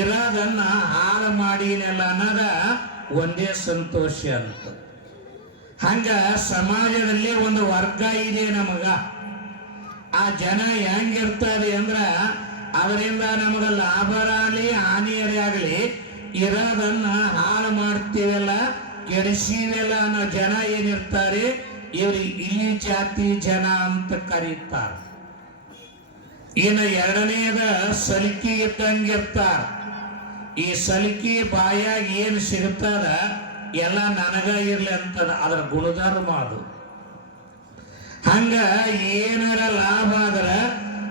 ಇರೋದನ್ನ ಹಾಳು ಮಾಡಿನೆಲ್ಲ ಅನ್ನೋದ ಒಂದೇ ಸಂತೋಷ ಅಂತ. ಹಂಗ ಸಮಾಜದಲ್ಲಿ ಒಂದು ವರ್ಗ ಇದೆ ನಮಗ. ಆ ಜನ ಹೆಂಗಿರ್ತಾರೆ ಅಂದ್ರ ಅದರಿಂದ ನಮಗ ಲಾಭರಾಗಲಿ ಹಾನಿಯರೇ ಆಗಲಿ ಇರೋದನ್ನ ಹಾಳು ಮಾಡ್ತೀವಲ್ಲ, ಕೆಡಿಸಿವೆಲ್ಲ ಅನ್ನೋ ಜನ ಏನಿರ್ತಾರೆ ಇವ್ರಿಗೆ ಇಲಿ ಜಾತಿ ಜನ ಅಂತ ಕರೀತಾರ. ಇನ್ನು ಎರಡನೇದ ಸಲಿಕಿ ಇದ್ದಂಗಿರ್ತಾರ. ಈ ಸಲಿಕಿ ಬಾಯಾಗ ಏನು ಸಿಗ್ತದ ಎಲ್ಲ ನನಗ ಇರ್ಲಿ ಅಂತ ಅದರ ಗುಣಧರ್ಮ ಅದು. ಹಂಗ ಏನಾರ ಲಾಭ ಆದ್ರ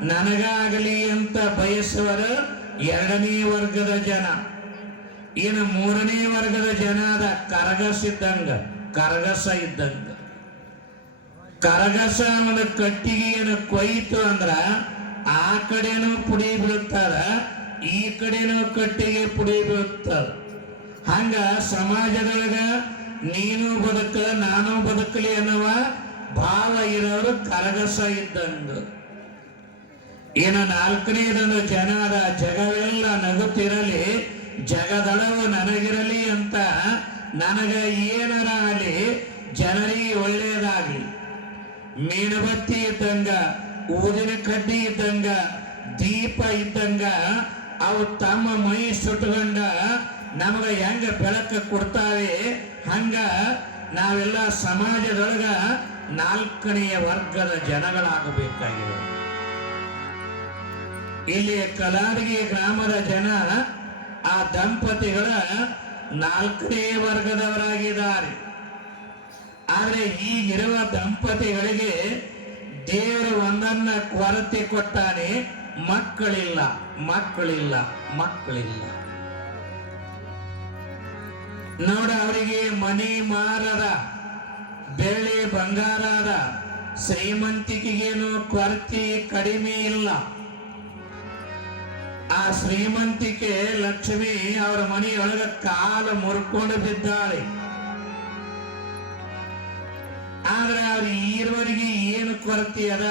ನನಗಾಗಲಿ ಅಂತ ಬಯಸುವರು ಎರಡನೇ ವರ್ಗದ ಜನ. ಇನ್ನು ಮೂರನೇ ವರ್ಗದ ಜನ ಅದ ಕರಗಸ ಇದ್ದಂಗ, ಕರಗಸ ಇದ್ದಂಗ. ಕರಗಸ ಅನ್ನೋದ ಕಟ್ಟಿಗೆಯನ್ನು ಕೊಯ್ತು ಅಂದ್ರ ಆ ಕಡೆನೂ ಪುಡಿ ಬೀಳುತ್ತಾರ, ಈ ಕಡೆನೂ ಕಟ್ಟಿಗೆ ಪುಡಿ ಬೀಳುತ್ತಾರ. ಹಂಗ ಸಮಾಜದೊಳಗ ನೀನು ಬದುಕ ನಾನು ಬದುಕಲಿ ಅನ್ನುವ ಭಾವ ಇರೋರು ಕರಗಸ ಇದ್ದಂಗ. ಇನ್ನು ನಾಲ್ಕನೇದೊಂದು ಜನ ಅದ ಜಗವೆಲ್ಲ ನಗುತ್ತಿರಲಿ ಜಗದಳವು ನನಗಿರಲಿ ಅಂತ, ನನಗ ಏನಾರ ಆಗಲಿ ಜನರಿಗೆ ಒಳ್ಳೆಯದಾಗಲಿ. ಮೇಣಬತ್ತಿ ಇದ್ದಂಗ, ಊದಿನ ಕಡ್ಡಿ ಇದ್ದಂಗ, ದೀಪ ಇದ್ದಂಗ ಅವು ತಮ್ಮ ಮೈ ಸುಟ್ಟುಕೊಂಡ ನಮಗ ಹೆಂಗ ಬೆಳಕ ಕೊಡ್ತಾವೆ, ಹಂಗ ನಾವೆಲ್ಲ ಸಮಾಜದೊಳಗ 4ನೇ ವರ್ಗದ ಜನಗಳಾಗಬೇಕಾಗಿದೆ. ಇಲ್ಲಿ ಕಲಾದಗಿ ಗ್ರಾಮದ ಜನ ಆ ದಂಪತಿಗಳ 4ನೇ ವರ್ಗದವರಾಗಿದ್ದಾರೆ. ಆದರೆ ಈಗಿರುವ ದಂಪತಿಗಳಿಗೆ ದೇವರು ಒಂದನ್ನ ಕೊರತೆ ಕೊಟ್ಟಾನೆ, ಮಕ್ಕಳಿಲ್ಲ ಮಕ್ಕಳಿಲ್ಲ ಮಕ್ಕಳಿಲ್ಲ. ನೋಡ, ಅವರಿಗೆ ಮನೆ ಮಾರದ, ಬೆಳ್ಳಿ ಬಂಗಾರದ, ಶ್ರೀಮಂತಿಕೆಗೇನು ಕೊರತೆ ಕಡಿಮೆ ಇಲ್ಲ. ಆ ಶ್ರೀಮಂತಿಕೆ ಲಕ್ಷ್ಮಿ ಅವರ ಮನೆಯೊಳಗ ಕಾಲು ಮುರ್ಕೊಂಡು ಬಿದ್ದಾಳೆ. ಆದ್ರೆ ಅವ್ರ ಈರುವರೆಗೆ ಏನು ಕೊರತೆ ಅದ?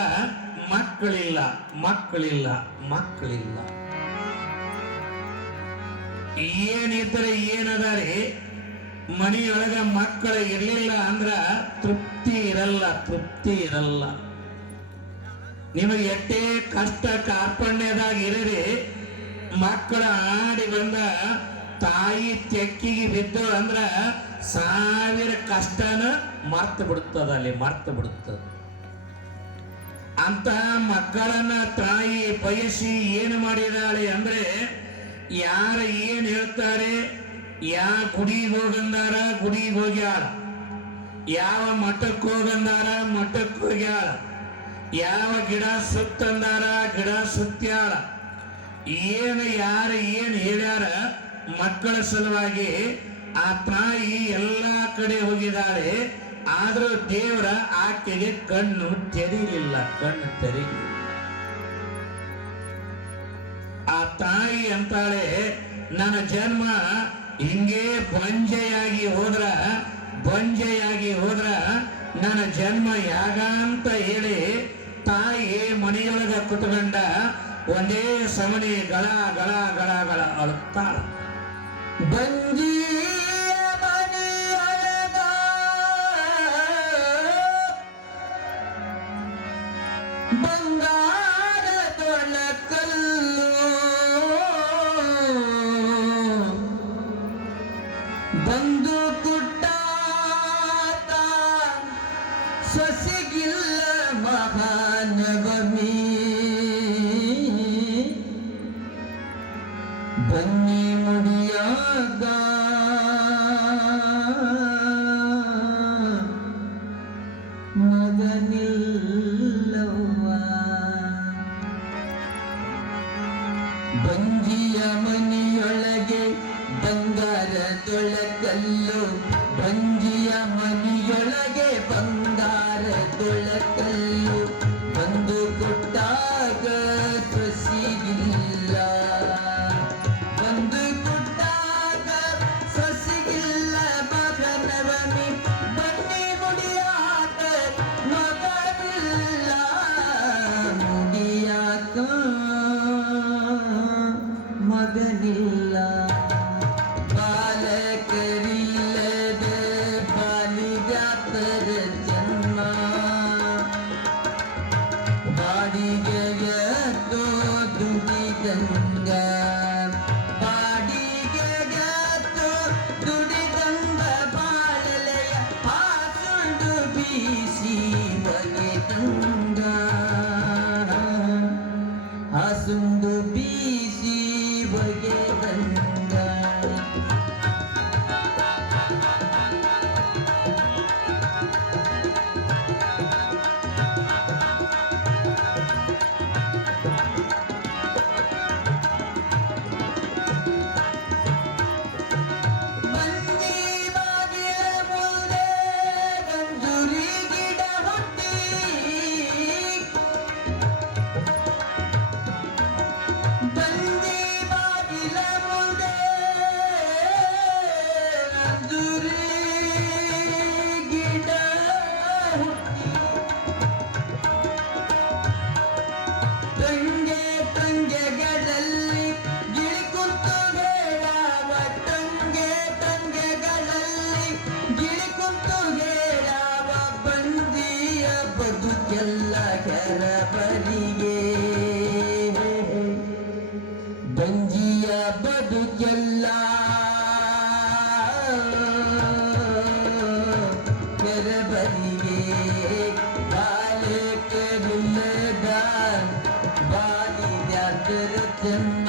ಮಕ್ಕಳಿಲ್ಲ ಮಕ್ಕಳಿಲ್ಲ ಮಕ್ಕಳಿಲ್ಲ. ಏನಿದ್ರೆ ಏನದ ರೀ, ಮನೆಯೊಳಗ ಮಕ್ಕಳು ಇರಲಿಲ್ಲ ಅಂದ್ರ ತೃಪ್ತಿ ಇರಲ್ಲ. ನಿಮಗೆ ಎಷ್ಟೇ ಕಷ್ಟ ಕಾರ್ಪಣ್ಯದಾಗ ಇರರಿ, ಮಕ್ಕಳ ಆಡಿ ಬಂದ ತಾಯಿ ತೆಕ್ಕಿಗೆ ಬಿದ್ದು ಅಂದ್ರ 1000 ಕಷ್ಟನ ಮರ್ತು ಬಿಡುತ್ತದೆ. ಅಂತ ಮಕ್ಕಳನ್ನ ತಾಯಿ ಬಯಸಿ ಏನು ಮಾಡಿದಾಳೆ ಅಂದ್ರೆ, ಯಾರು ಏನ್ ಹೇಳ್ತಾರೆ, ಯಾವ ಗುಡಿಗೆ ಹೋಗಂದಾರ ಗುಡಿಗೆ ಹೋಗ್ಯಾಳ, ಯಾವ ಮಠಕ್ಕೆ ಹೋಗಂದಾರ ಮಠಕ್ಕೆ ಹೋಗ್ಯಾಳ, ಯಾವ ಗಿಡ ಸುತ್ತಂದಾರ ಗಿಡ ಸುತ್ತ್ಯಾಳ. ಯಾರು ಏನ್ ಹೇಳ್ಯಾರ ಮಕ್ಕಳ ಸಲುವಾಗಿ ಆ ತಾಯಿ ಎಲ್ಲಾ ಕಡೆ ಹೋಗಿದ್ದಾಳೆ. ಆದ್ರೂ ದೇವರ ಆಕೆಗೆ ಕಣ್ಣು ತೆರೀಲಿಲ್ಲ. ಆ ತಾಯಿ ಅಂತಾಳೆ, ನನ್ನ ಜನ್ಮ ಹಿಂಗೆ ಬಂಜೆಯಾಗಿ ಹೋದ್ರ ನನ್ನ ಜನ್ಮ ಯಾಗ ಅಂತ ಹೇಳಿ ತಾಯಿ ಮನೆಯೊಳಗ ಕುತ್ಕೊಂಡ ಒಂದೇ ಸಮನೆ ಗಳ ಅಳುತ್ತಾಳ. ಬಂಜಿಯ ಮನೆಯೊಳಗ ಬಂಗಾರದೊಳಕಲ್ಲು ಬಂದು ಕುಟ್ಟಾತ ಸೊಸೆಗಿಲ್ಲ ಮಹಾನವಮಿ. ಬನ್ನಿ ಮುಡಿಯಾಗ ಮಗನಿಲ್ಲವ್ವ. ಬಂಜಿಯ ಮನೆಯೊಳಗೆ ಬಂಗಾರದೊಳಕಲ್ಲು, ಬಂಜಿಯ ಮನೆಯೊಳಗೆ ಬಂಗಾರದೊಳಕಲ್ಲು ಬಂದು ಕೊಟ್ಟಾಗ ಸೊಸಿಗಿಲ್ಲ. ಬಂದು ಕೊಟ್ಟಾಗ ಸೊಸಿಗಿಲ್ಲ ಮಗನವಮಿ. ಬನ್ನಿ ಮುಡಿಯಾಕ ಮಗನಿಲ್ಲ, ಮುಡಿಯಾಕ ಮಗನಿಲ್ಲ. ಬಾಲಕರಿಲ್ಲದ ಬಾಲಿಗಾತರ ಜನ್ಮ, ಬಾಡಿಗೆಗೆ ದುಡಿದಂಗ, ಬಾಡಿಗೆಗೆ ದುಡಿದಂಗ ಬಾಳಲೆಯ ಹಾಸುಂಡು ಬೀಸಿ ಬಗೆದಂಗ, ಹಾಸುಂಡು ಬೀಸಿ ಬಗೆದಂಗ. ಬಂದಿ ಬಾಗಿಲ ಮುಂದೆ ಗಂಜುರಿ ಗಿಡ ಹುಟ್ಟಿ, ಬಂದಿ ಬಾಗಿಲ ಮುಂದೆ ಗಂಜುರಿ ಗಿಡ ಹುಟ್ಟಿ, ತಂಗೆಗಳಲ್ಲಿ ಗಿಳಿಕುಂತು ಹೇಳಾವ, ತಂಗೆಗಳಲ್ಲಿ ಗಿಳಿಕುಂತು ಹೇಳಾವ. ಬಂದಿಯ ಬದುಕೆಲ್ಲ ಕೆರಬರಿಗೆ, ಬಂಜಿಯ ಬದುಕೆಲ್ಲ ಕೆರಬರಿಗೆ. ಬಾಲಕರಿಲ್ಲದ ಬಾಲಿಗಾತರ ಜನ್ಮ.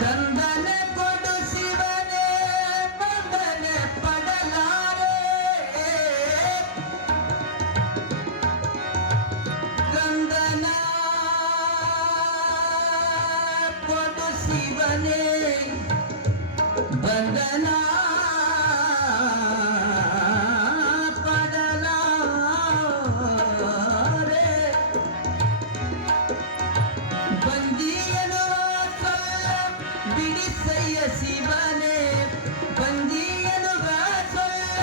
ಕಂದನ ಕೊಡು ಶಿವನೇ ಬಂದನೆ ಪಡಲಾರೆ, ಕಂದನ ಕೊಡು ಶಿವನೇ ಬಂದನ ಪಡಲಾರೆ. ಬಿಡಿಸಯ್ಯ ಶಿವನೇ ಬಂದಿಯನುವ ಸೊಲ್ಲ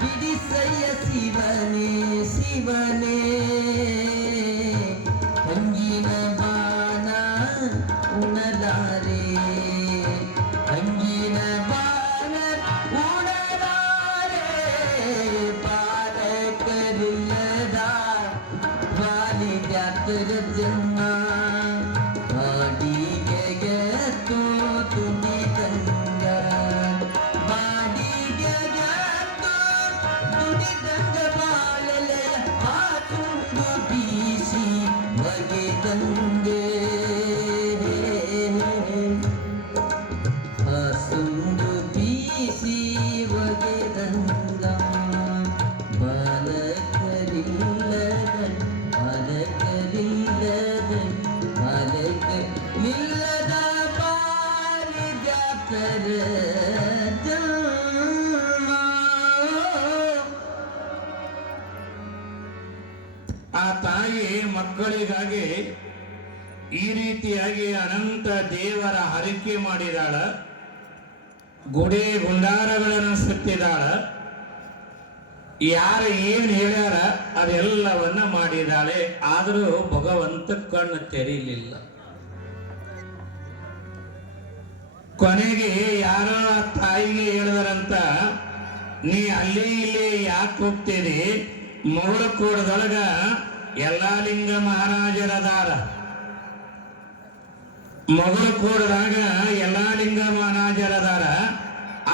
ಬಿಡಿಸಯ್ಯ ಶಿವನೇ ಶಿವನೇ ಹಂಗಿನ ಬಾನ ಉಣಲಾರೆ ಹಂಗಿನ ಬಾನ ಉಣಲಾರೆ ಬಾಲಕರಿಲ್ಲದ ಬಾಲಿದ್ಯಾತರ ಜನ್ಮ ಬಾಡಿಗೆಗೆ ತುಡಿ ತಂಗ ಬಾಡಿಗೆಗೆ ತುಡಿ ತಂಗ ಬಾಳೆಲೆಯ ಹಾಕೊಂಡು ಬೀಸಿ ಬಗೆ ತಂದೆ ಹಾಸುಂಡು ಬೀಸಿ ಬಗೆ ತಂಗ ಬಾಲಕರಿಲ್ಲದ ಬಾಲಕರಿಲ್ಲದ ಬಾಲಕರಿಲ್ಲದ ಬಾಲಿದ್ಯಾತರ ಜನ್ಮ. ಆ ತಾಯಿ ಮಕ್ಕಳಿಗಾಗಿ ಈ ರೀತಿಯಾಗಿ ಅನಂತ ದೇವರ ಹರಕೆ ಮಾಡಿದಾಳ, ಗುಡಿ ಗುಂಡಾರಗಳನ್ನು ಸುತ್ತಿದಾಳ, ಯಾರು ಏನ್ ಹೇಳ್ಯಾರ ಅದೆಲ್ಲವನ್ನ ಮಾಡಿದಾಳೆ. ಆದರೂ ಭಗವಂತ ಕಣ್ಣು ತೆರೀಲಿಲ್ಲ. ಕೊನೆಗೆ ಯಾರೋ ಆ ತಾಯಿಗೆ ಹೇಳಿದರಂತ, ನೀ ಅಲ್ಲಿ ಇಲ್ಲಿ ಯಾಕೆ ಹೋಗ್ತೀರಿ, ಮುಗಳಕೋಟದೊಳಗ ಯಲ್ಲಾಲಿಂಗ ಮಹಾರಾಜರದಾರ, ಮುಗಳಕೋಟದಾಗ ಯಲ್ಲಾಲಿಂಗ ಮಹಾರಾಜರದಾರ,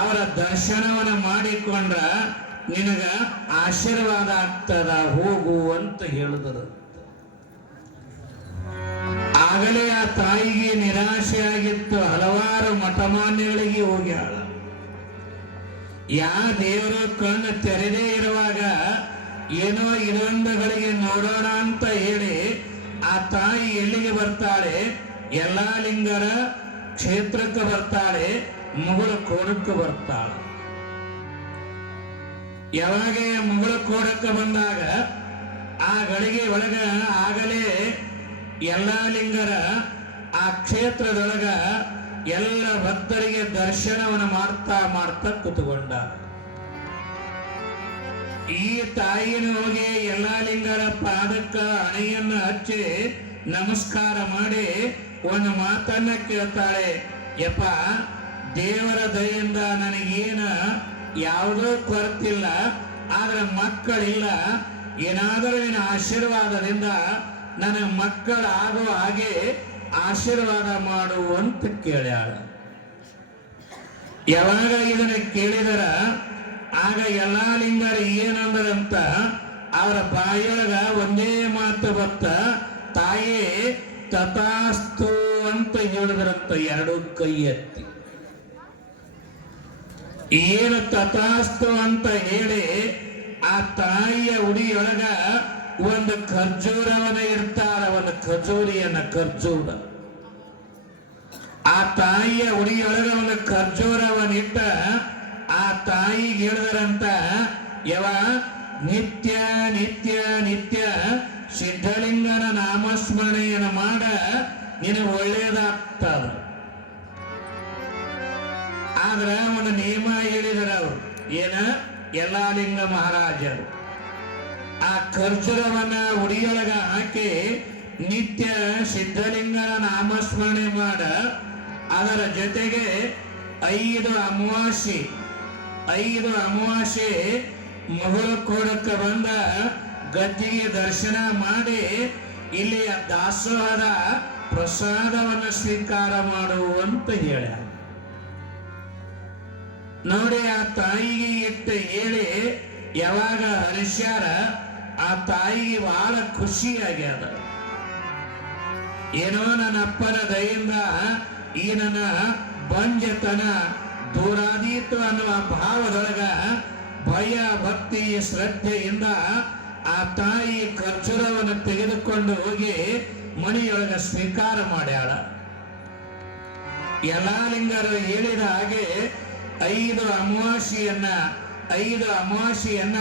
ಅವರ ದರ್ಶನವನ್ನ ಮಾಡಿಕೊಂಡ್ರ ನಿನಗ ಆಶೀರ್ವಾದ ಆಗ್ತದ, ಹೋಗು ಅಂತ ಹೇಳಿದರು. ಆಗಲೇ ಆ ತಾಯಿಗೆ ನಿರಾಶೆ ಆಗಿತ್ತು. ಹಲವಾರು ಮಠಮಾನ್ಯಗಳಿಗೆ ಹೋಗ್ಯಾಳ. ಯಾ ದೇವರ ಕಣ್ಣು ತೆರೆದೇ ಇರುವಾಗ ಏನೋ ಇನ್ನೊಂದುಗಳಿಗೆ ನೋಡೋಣ ಅಂತ ಹೇಳಿ ಆ ತಾಯಿ ಎಲ್ಲಿಗೆ ಬರ್ತಾಳೆ, ಯಲ್ಲಾಲಿಂಗರ ಕ್ಷೇತ್ರಕ್ಕೆ ಬರ್ತಾಳೆ, ಮುಗಳಕೋಟಕ್ಕೆ ಬರ್ತಾಳೆ. ಯಾವಾಗ ಮುಗಳಕೋಟಕ್ಕೆ ಬಂದಾಗ ಆ ಗಳಿಗೆ ಒಳಗ ಆಗಲೇ ಯಲ್ಲಾಲಿಂಗರ ಆ ಕ್ಷೇತ್ರದೊಳಗ ಎಲ್ಲ ಭಕ್ತರಿಗೆ ದರ್ಶನವನ್ನು ಮಾಡ್ತಾ ಮಾಡ್ತಾ ಕೂತ್ಕೊಂಡ. ಈ ತಾಯಿನ ಹೋಗಿ ಯಲ್ಲಾಲಿಂಗರ ಪಾದಕ್ಕ ಹಣೆಯನ್ನು ಹಚ್ಚಿ ನಮಸ್ಕಾರ ಮಾಡಿ ಒಂದು ಮಾತನ್ನ ಕೇಳ್ತಾಳೆ, ಯಪ್ಪ, ದೇವರ ದಯೆಯಿಂದ ನನಗೇನ ಯಾವುದೋ ಕೊರತಿಲ್ಲ, ಆದ್ರೆ ಮಕ್ಕಳಿಲ್ಲ, ಏನಾದರೂ ನಿನ್ನ ಆಶೀರ್ವಾದದಿಂದ ನನ್ನ ಮಕ್ಕಳಾಗುವ ಹಾಗೆ ಆಶೀರ್ವಾದ ಮಾಡು ಅಂತ ಕೇಳ್ಯಾಳ. ಯಾವಾಗ ಇದನ್ನ ಕೇಳಿದರ ಆಗ ಯಲ್ಲಾಲಿಂಗರು ಏನಂದ್ರಂತ ಅವರ ಬಾಯೊಳಗ ಒಂದೇ ಮಾತು ಬತ್ತ, ತಾಯೇ ತಥಾಸ್ತು ಅಂತ ಹೇಳಿದ್ರಂತ ಎರಡು ಕೈ ಎತ್ತಿ. ಏನು ತಥಾಸ್ತು ಅಂತ ಹೇಳಿ ಆ ತಾಯಿಯ ಉಡಿಯೊಳಗ ಒಂದು ಖರ್ಜೂರವನ್ನ ಇಡ್ತಾರ, ಒಂದು ಖರ್ಜೂರಿಯನ್ನ, ಖರ್ಜೂರ. ಆ ತಾಯಿಯ ಉಡಿಯೊಳಗ ಒಂದು ಖರ್ಜೂರವನ್ನಿಟ್ಟ ಆ ತಾಯಿಗೆ ಹೇಳಿದರಂತ, ಯವ ನಿತ್ಯ ನಿತ್ಯ ನಿತ್ಯ ಸಿದ್ಧಲಿಂಗನ ನಾಮಸ್ಮರಣೆಯನ್ನು ಮಾಡ, ನಿನಗೆ ಒಳ್ಳೇದಾಗ್ತದ. ಆದ್ರ ಒಂದು ನಿಯಮ ಹೇಳಿದರ ಅವರು, ಏನ ಯಲ್ಲಾಲಿಂಗ ಮಹಾರಾಜರು ಆ ಖರ್ಜೂರವನ್ನ ಉಡಿಯೊಳಗ ಹಾಕಿ ನಿತ್ಯ ಸಿದ್ಧಲಿಂಗನ ನಾಮಸ್ಮರಣೆ ಮಾಡ, ಅದರ ಜೊತೆಗೆ 5 ಅಮಾವಾಸ್ಯೆ ಮುಗಳಕೋಟಕ್ಕೆ ಬಂದ ಗದ್ದಿಗೆ ದರ್ಶನ ಮಾಡಿ ಇಲ್ಲಿಯ ದಾಸೋಹದ ಪ್ರಸಾದವನ್ನು ಸ್ವೀಕಾರ ಮಾಡುವಂತ ಹೇಳ. ನೋಡಿ, ಆ ತಾಯಿಗೆ ಇಟ್ಟು ಹೇಳಿ ಯಾವಾಗ ಹರಿಸ್ಯಾರ, ಆ ತಾಯಿಗೆ ಬಹಳ ಖುಷಿಯಾಗ್ಯದ. ಏನೋ ನನ್ನ ಅಪ್ಪನ ದಯೆಯಿಂದ ಈ ನನ್ನ ಬಂಜತನ ದೂರಾದೀತು ಅನ್ನುವ ಭಾವದೊಳಗ ಭಯ ಭಕ್ತಿ ಶ್ರದ್ಧೆಯಿಂದ ಆ ತಾಯಿ ಖರ್ಜೂರವನ್ನು ತೆಗೆದುಕೊಂಡು ಹೋಗಿ ಮನೆಯೊಳಗ ಸ್ವೀಕಾರ ಮಾಡ್ಯಾಳ. ಯಲ್ಲಾಲಿಂಗರು ಹೇಳಿದ ಹಾಗೆ 5 ಅಮಾವಾಸ್ಯೆಯನ್ನ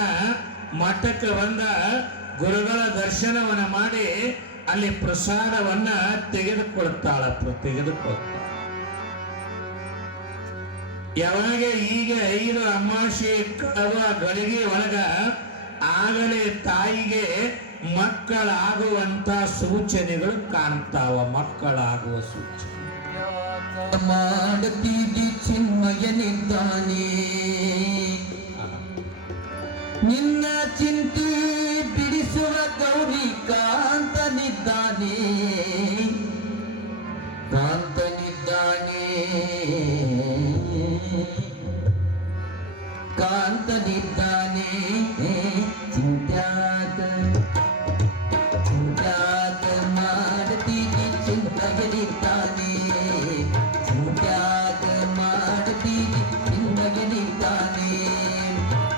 ಮಠಕ್ಕೆ ಬಂದ ಗುರುಗಳ ದರ್ಶನವನ್ನ ಮಾಡಿ ಅಲ್ಲಿ ಪ್ರಸಾದವನ್ನ ತೆಗೆದುಕೊಳ್ತಾಳ. ಯಾವಾಗ ಈಗ 5 ಅಮಾವಾಸ್ಯೆ ಕಳೆವ ಗಳಿಗೆ ಒಳಗ ಆಗಲೇ ತಾಯಿಗೆ ಮಕ್ಕಳಾಗುವಂತ ಸೂಚನೆಗಳು ಕಾಣ್ತಾವ. ಮಕ್ಕಳಾಗುವ ಸೂಚನೆ ಮಾಡುತ್ತೀಗಿ ಚಿನ್ಮಯನಿದ್ದಾನೆ, ನಿನ್ನ ಚಿಂತೆ ಬಿಡಿಸುವ ಗೌರಿ ಕಾಂತನಿದ್ದಾನೆ, ಕಾಂತನಿದ್ದಾನೆ, ಕಾಂತನಿದ್ದಾನೆ. ಚಿಂತ್ಯಾಕ ಚಿಂತ್ಯಾಕ ಮಾಡ್ತೀಗಿ ಚಿಂತಗನಿದ್ದಾನೆ, ಚಿಂತ್ಯಾಕ ಮಾಡ್ತೀಗಿ ಚಿಂತಗನಿದ್ದಾನೆ,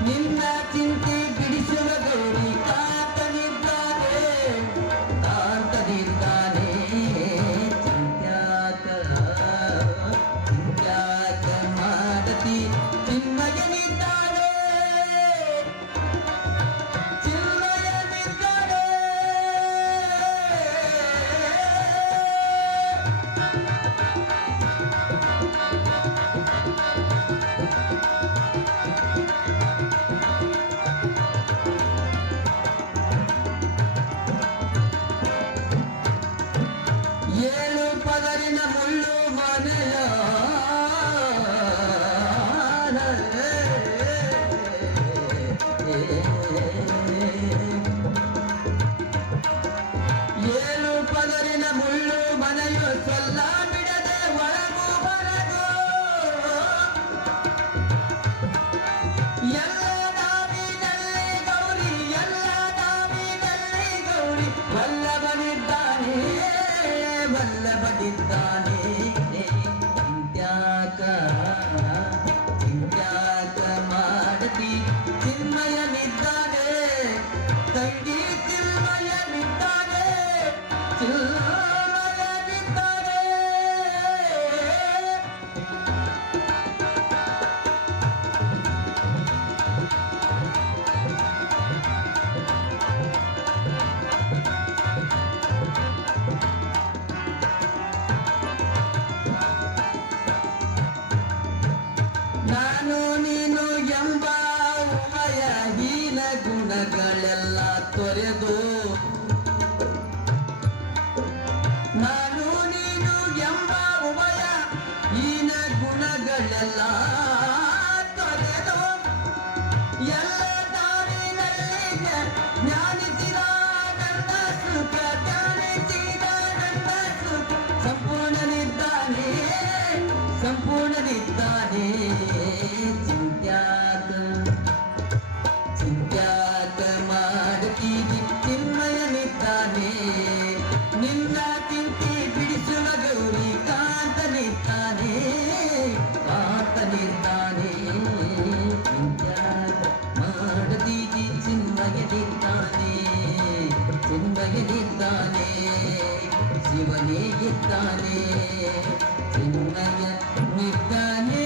ನಿನ್ನ ಚಿಂತೆ ಬಿಡಿಸುವ ಗೌರಿ ಕಾಂತನಿದ್ದಾನೆ, ಕಾಂತನಿದ್ದಾನೆ. ಚಿಂತ್ಯಾಕ ಚಿಂತ್ಯಾಕ ಮಾಡತಿ ಚಿನ್ಮಯನಿದ್ದಾನೆ, ಚಿನ್ಮಯನಿದ್ದಾನೆ. ಏಳು ಪದರಿನ ಮುಳ್ಳು ಮನೆಯ ಏಳು ಪದರಿನ ಮುಳ್ಳು ಮನೆಯು ಸೊಲ್ಲ ಬಿಡದೆ ಒಳಗು ಹೊರಗು, ಎಲ್ಲ ನಾವಿನಲ್ಲಿ ಗೌರಿ, ಎಲ್ಲ ನಾವಿನಲ್ಲಿ ಗೌರಿ, ವಲ್ಲಭನಿದ್ದಾನೆ, ವಲ್ಲಭನಿದ್ದಾನೆ. ಚಿಂತ್ಯಾಕ ಚಿಂತ್ಯಾಕ ಮಾಡತಿ ಚಿನ್ಮಯನಿದ್ದಾನೆ, ತಂಗಿ ಚಿನ್ಮಯನಿದ್ದಾನೆ, ಚಿನ್ಮಯನಿದ್ದಾನೆ. ನಾನು ನೀನು ಎಂಬ ಉಮಯ ಹೀನ ಗುಣಗಳೆಲ್ಲ ತೊರೆದು, ನಾನು ನೀನು ಎಂಬ ಉಮಯ ಹೀನ ಗುಣಗಳೆಲ್ಲ ತೊರೆದು, ಎಲ್ಲ ದಾರಿನಲ್ಲಿ ಜ್ಞಾನಿಸಿದ ನನ್ನ ಸುಖ, ಜ್ಞಾನಿಸಿದ ನನ್ನ ಸುಖ, ಸಂಪೂರ್ಣನಿದ್ದಾನೆ, ಸಂಪೂರ್ಣನಿದ್ದಾನೆ. ಚಿಂತ್ಯಾಕ ಚಿಂತ್ಯಾಕ ಮಾಡ್ತೀಗಿ ಚಿನ್ಮಯನಿದ್ದಾನೆ, ನಿನ್ನ ಚಿಂತೆ ಬಿಡಿಸುವ ಗೌರಿ ಕಾಂತನಿದ್ದಾನೆ, ಕಾಂತನಿದ್ದಾನೆ. ಚಿಂತ್ಯಾಕ ಮಾಡ್ತೀಗಿ ಚಿನ್ಮಯನಿದ್ದಾನೆ, ಚಿನ್ಮಯನಿದ್ದಾನೆ, ಶಿವನೇ ಇದ್ದಾನೆ, ಚಿನ್ಮಯನಿದ್ದಾನೆ,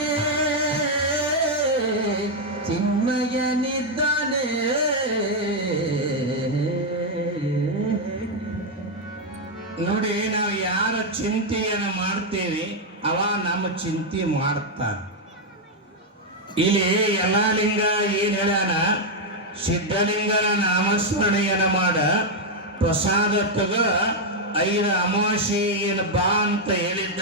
ಚಿನ್ಮಯನಿದ್ದಾನೆ. ನೋಡಿ, ನಾವು ಯಾರ ಚಿಂತೆಯನ್ನು ಮಾಡ್ತೇವೆ ಅವ ನಮ್ಮ ಚಿಂತೆ ಮಾಡ್ತಾರ. ಇಲ್ಲಿ ಎಲ್ಲಾ ಲಿಂಗ ಏನ್ ಹೇಳ್ಯಾನ, ಸಿದ್ಧಲಿಂಗನ ನಾಮಸ್ಮರಣೆಯನ್ನ ಮಾಡ, ಪ್ರಸಾದ ತಗ, 5 ಅಮಾವಾಸ್ಯೆ ಏನು ಬಾ ಅಂತ ಹೇಳಿದ್ದ.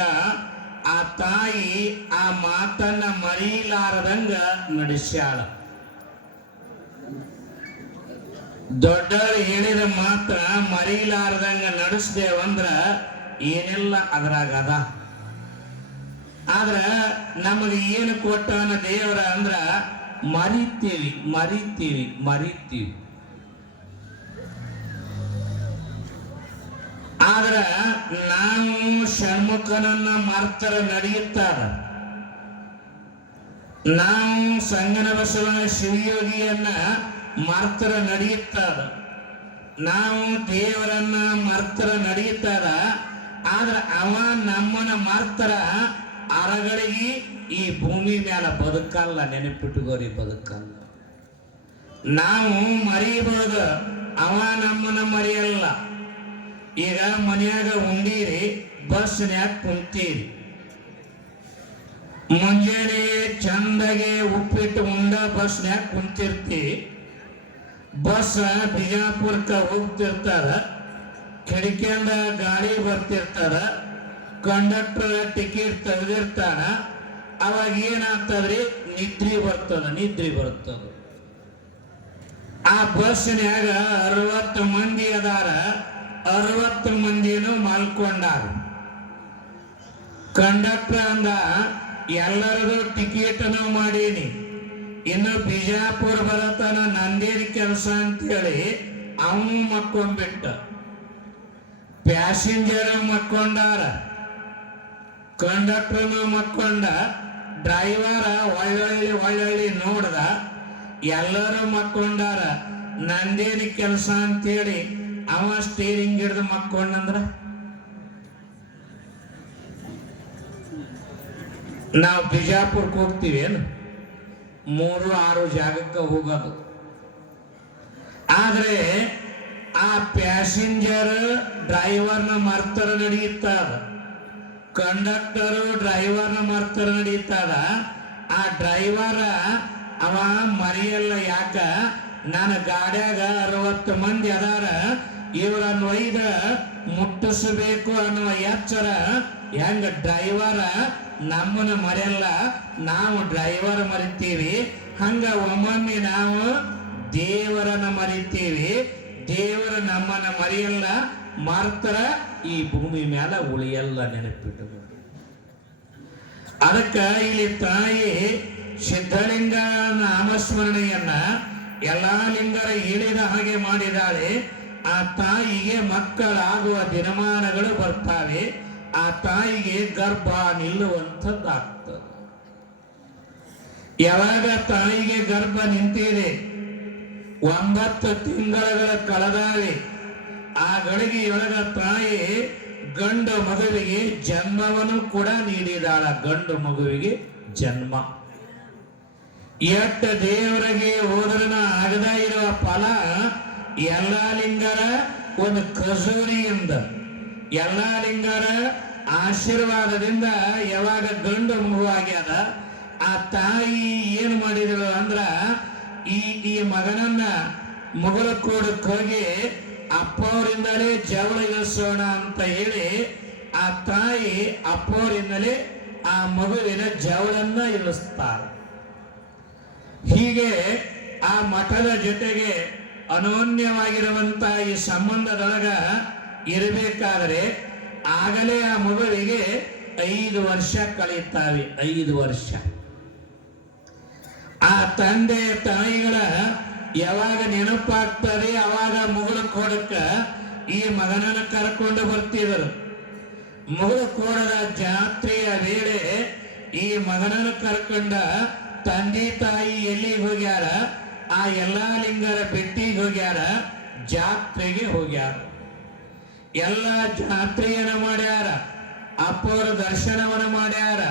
ಆ ತಾಯಿ ಆ ಮಾತನ್ನ ಮರೀಲಾರದಂಗ ನಡೆಸ್ಯಾಳ. ದೊಡ್ಡವರು ಹೇಳಿದ ಮಾತ್ರ ಮರೀಲಾರದಂಗ ನಡೆಸ್ದೇವಂದ್ರ ಏನೆಲ್ಲ ಅದ್ರಾಗ ಅದ. ಆದ್ರ ನಮಗೆ ಏನು ಕೊಟ್ಟಾನ ದೇವರ ಅಂದ್ರ ಮರಿತೀವಿ ಮರಿತೀವಿ ಮರಿತೀವಿ. ಆದ್ರ ನಾವು ಷಣ್ಮುಖನನ್ನ ಮರ್ತರ ನಡೆಯುತ್ತಾರ, ನಾವು ಸಂಗನ ಬಸವನ ಶಿವಯೋಗಿಯನ್ನ ಮರ್ತರ ನಡೆಯುತ್ತಾರ, ನಾವು ದೇವರನ್ನ ಮರ್ತರ ನಡೆಯುತ್ತಾರ. ಆದ್ರೆ ಅವ ನಮ್ಮನ್ನ ಮರ್ತರ ಅರಗಳಿಗೆ ಈ ಭೂಮಿ ಮೇಲೆ ಬದುಕಲ್ಲ. ನೆನಪಿಟ್ಟುಗೋರಿ, ಬದುಕಲ್ಲ. ನಾವು ಮರಿಬಹುದು, ಅವ ನಮ್ಮನ್ನ ಮರೆಯಲ್ಲ. ಈಗ ಮನೆಯಾಗ ಉಂಡೀರಿ, ಬಸ್ನ್ಯಾಗ ಕುಂತೀರಿ, ಮುಂಜಾನೆ ಚಂದಗೆ ಉಪ್ಪಿಟ್ಟು ಉಂಡ ಬಸ್ನ್ಯಾಗ ಕುಂತಿರ್ತಿ. ಬಸ್ ಬಿಜಾಪುರಕ್ಕೆ ಹೋಗ್ತಿರ್ತಾರ. ಕಿಡಿಕಿಯಿಂದ ಗಾಳಿ ಬರ್ತಿರ್ತಾರ. Conductor ticket ತೆಗೆದಿರ್ತಾನ. ಅವಾಗ ಏನಾಗ್ತದ್ರಿ, ನಿದ್ರಿ ಬರ್ತದ. ಆ ಬಸ್ನ್ಯಾಗ 60 ಮಂದಿ ಅದಾರ. 60 ಮಂದಿನೂ ಮಲ್ಕೊಂಡಾರ. ಕಂಡಕ್ಟರ್ ಅಂದ, ಎಲ್ಲರದು ಟಿಕೆಟ್ನು ಮಾಡೀನಿ, ಇನ್ನು ಬಿಜಾಪುರ ಬರತನ ನಂದೇರಿ ಕೆಲಸ ಅಂತೇಳಿ ಅವನು ಮಕ್ಕೊಂಡ್ಬಿಟ್ಟ. ಪ್ಯಾಸೆಂಜರ್ ಮಕ್ಕೊಂಡಾರ, ಕಂಡಕ್ಟರ್ನು ಮಕ್ಕೊಂಡ. ಡ್ರೈವರ್ ಒಳ್ಳೊಳ್ಳಿ ನೋಡ್ದ, ಎಲ್ಲರೂ ಮಕ್ಕೊಂಡಾರ. ನಂದೇನಿ ಕೆಲಸ ಅಂತೇಳಿ ಅವ ಸ್ಟೀರಿಂಗ್ ಹಿಡ್ದು ಮಕ್ಕೊಂಡಂದ್ರ ನಾವು ಬಿಜಾಪುರಕ್ಕೆ ಹೋಗ್ತೀವಿ ಏನು 3-6 ಜಾಗಕ್ಕೆ ಹೋಗೋದು. ಆದ್ರೆ ಆ ಪ್ಯಾಸೆಂಜರ್ ಡ್ರೈವರ್ನ ಮರ್ತರ ನಡೆಯುತ್ತದ, ಕಂಡಕ್ಟರ್ ಡ್ರೈವರ್ನ ಮರ್ತರ ನಡೆಯುತ್ತದ. ಆ ಡ್ರೈವರ ಅವ ಮರಿಯಲ್ಲ. ಯಾಕ, ನನ್ನ ಗಾಡ್ಯಾಗ 60 ಮಂದಿ ಅದಾರ, ಇವರನ್ನು ಒಯ್ದ ಮುಟ್ಟಿಸಬೇಕು ಅನ್ನುವ ಎಚ್ಚರ ಹೆಂಗ ಡ್ರೈವರ ನಮ್ಮನ್ನ ಮರೆಯಲ್ಲ, ನಾವು ಡ್ರೈವರ್ ಮರಿತೀವಿ. ಹಂಗ ಒಮ್ಮೊಮ್ಮೆ ನಾವು ದೇವರನ್ನ ಮರಿತೀವಿ, ದೇವರ ನಮ್ಮನ್ನ ಮರೆಯಲ್ಲ. ಮರ್ತರ ಈ ಭೂಮಿ ಮ್ಯಾಲ ಉಳಿಯಲ್ಲ, ನೆನಪಿಟ್ಟು. ಅದಕ್ಕ ಇಲ್ಲಿ ತಾಯಿ ಸಿದ್ಧಲಿಂಗ ನಾಮಸ್ಮರಣೆಯನ್ನ ಎಲ್ಲಾ ಲಿಂಗರ ಹೇಳಿದ ಹಾಗೆ ಮಾಡಿದಾಳೆ. ಆ ತಾಯಿಗೆ ಮಕ್ಕಳಾಗುವ ದಿನಮಾನಗಳು ಬರ್ತಾವೆ. ಆ ತಾಯಿಗೆ ಗರ್ಭ ನಿಲ್ಲುವಂಥದ್ದಾಗ್ತದೆ. ಯಾವಾಗ ತಾಯಿಗೆ ಗರ್ಭ ನಿಂತಿದೆ, 9 ತಿಂಗಳ ಕಳೆದಾವೆ. ಆ ಗಳಿಗೆಯೊಳಗ ತಾಯಿ ಗಂಡು ಮಗುವಿಗೆ ಜನ್ಮವನ್ನು ಕೂಡ ನೀಡಿದಾಳ. ಗಂಡು ಮಗುವಿಗೆ ಜನ್ಮ. ಎಟ್ಟ ದೇವರಿಗೆ ಹೋದ್ರನ ಆಗದ ಇರುವ ಫಲ ಎಲ್ಲಾ ಲಿಂಗರ ಒಂದು ಖಜೂರಿಯಿಂದ, ಎಲ್ಲಾ ಲಿಂಗರ ಆಶೀರ್ವಾದದಿಂದ ಯಾವಾಗ ಗಂಡು ಮಗು ಆಗ್ಯದ, ಆ ತಾಯಿ ಏನ್ ಮಾಡಿದಳು ಅಂದ್ರ, ಈ ಮಗನನ್ನ ಮಗಳ ಕೋಡಕ್ಕೆ ಹೋಗಿ ಅಪ್ಪವರಿಂದಲೇ ಜವಳ ಇಳಿಸೋಣ ಅಂತ ಹೇಳಿ ಆ ತಾಯಿ ಅಪ್ಪವರಿಂದಲೇ ಆ ಮಗುವಿನ ಜವಳನ್ನ ಇಳಿಸ್ತಾರೆ. ಹೀಗೆ ಆ ಮಠದ ಜೊತೆಗೆ ಅನೋನ್ಯವಾಗಿರುವಂತ ಈ ಸಂಬಂಧದೊಳಗ ಇರಬೇಕಾದರೆ ಆಗಲೇ ಆ ಮಗುವಿಗೆ 5 ವರ್ಷ ಕಳೀತಾವೆ. 5 ವರ್ಷ. ಆ ತಂದೆ ತಾಯಿಗಳ ಯಾವಾಗ ನೆನಪಾಗ್ತದೆ ಅವಾಗ ಮುಗುಳ ಕೋಡಕ್ಕ ಈ ಮಗನನ್ನ ಕರ್ಕೊಂಡು ಬರ್ತಿದ್ರು. ಮುಗುಳ ಕೋಡದ ಜಾತ್ರೆಯ ವೇಳೆ ಈ ಮಗನನ್ನು ಕರ್ಕೊಂಡ ತಂದೆ ತಾಯಿ ಎಲ್ಲಿಗೆ ಹೋಗ್ಯಾರ, ಆ ಎಲ್ಲಾ ಲಿಂಗರ ಬೆಟ್ಟಿಗೆ ಹೋಗ್ಯಾರ, ಜಾತ್ರೆಗೆ ಹೋಗ್ಯಾರ. ಎಲ್ಲ ಜಾತ್ರೆಯನ್ನ ಮಾಡ್ಯಾರ, ಅಪ್ಪವರ ದರ್ಶನವನ್ನ ಮಾಡ್ಯಾರ.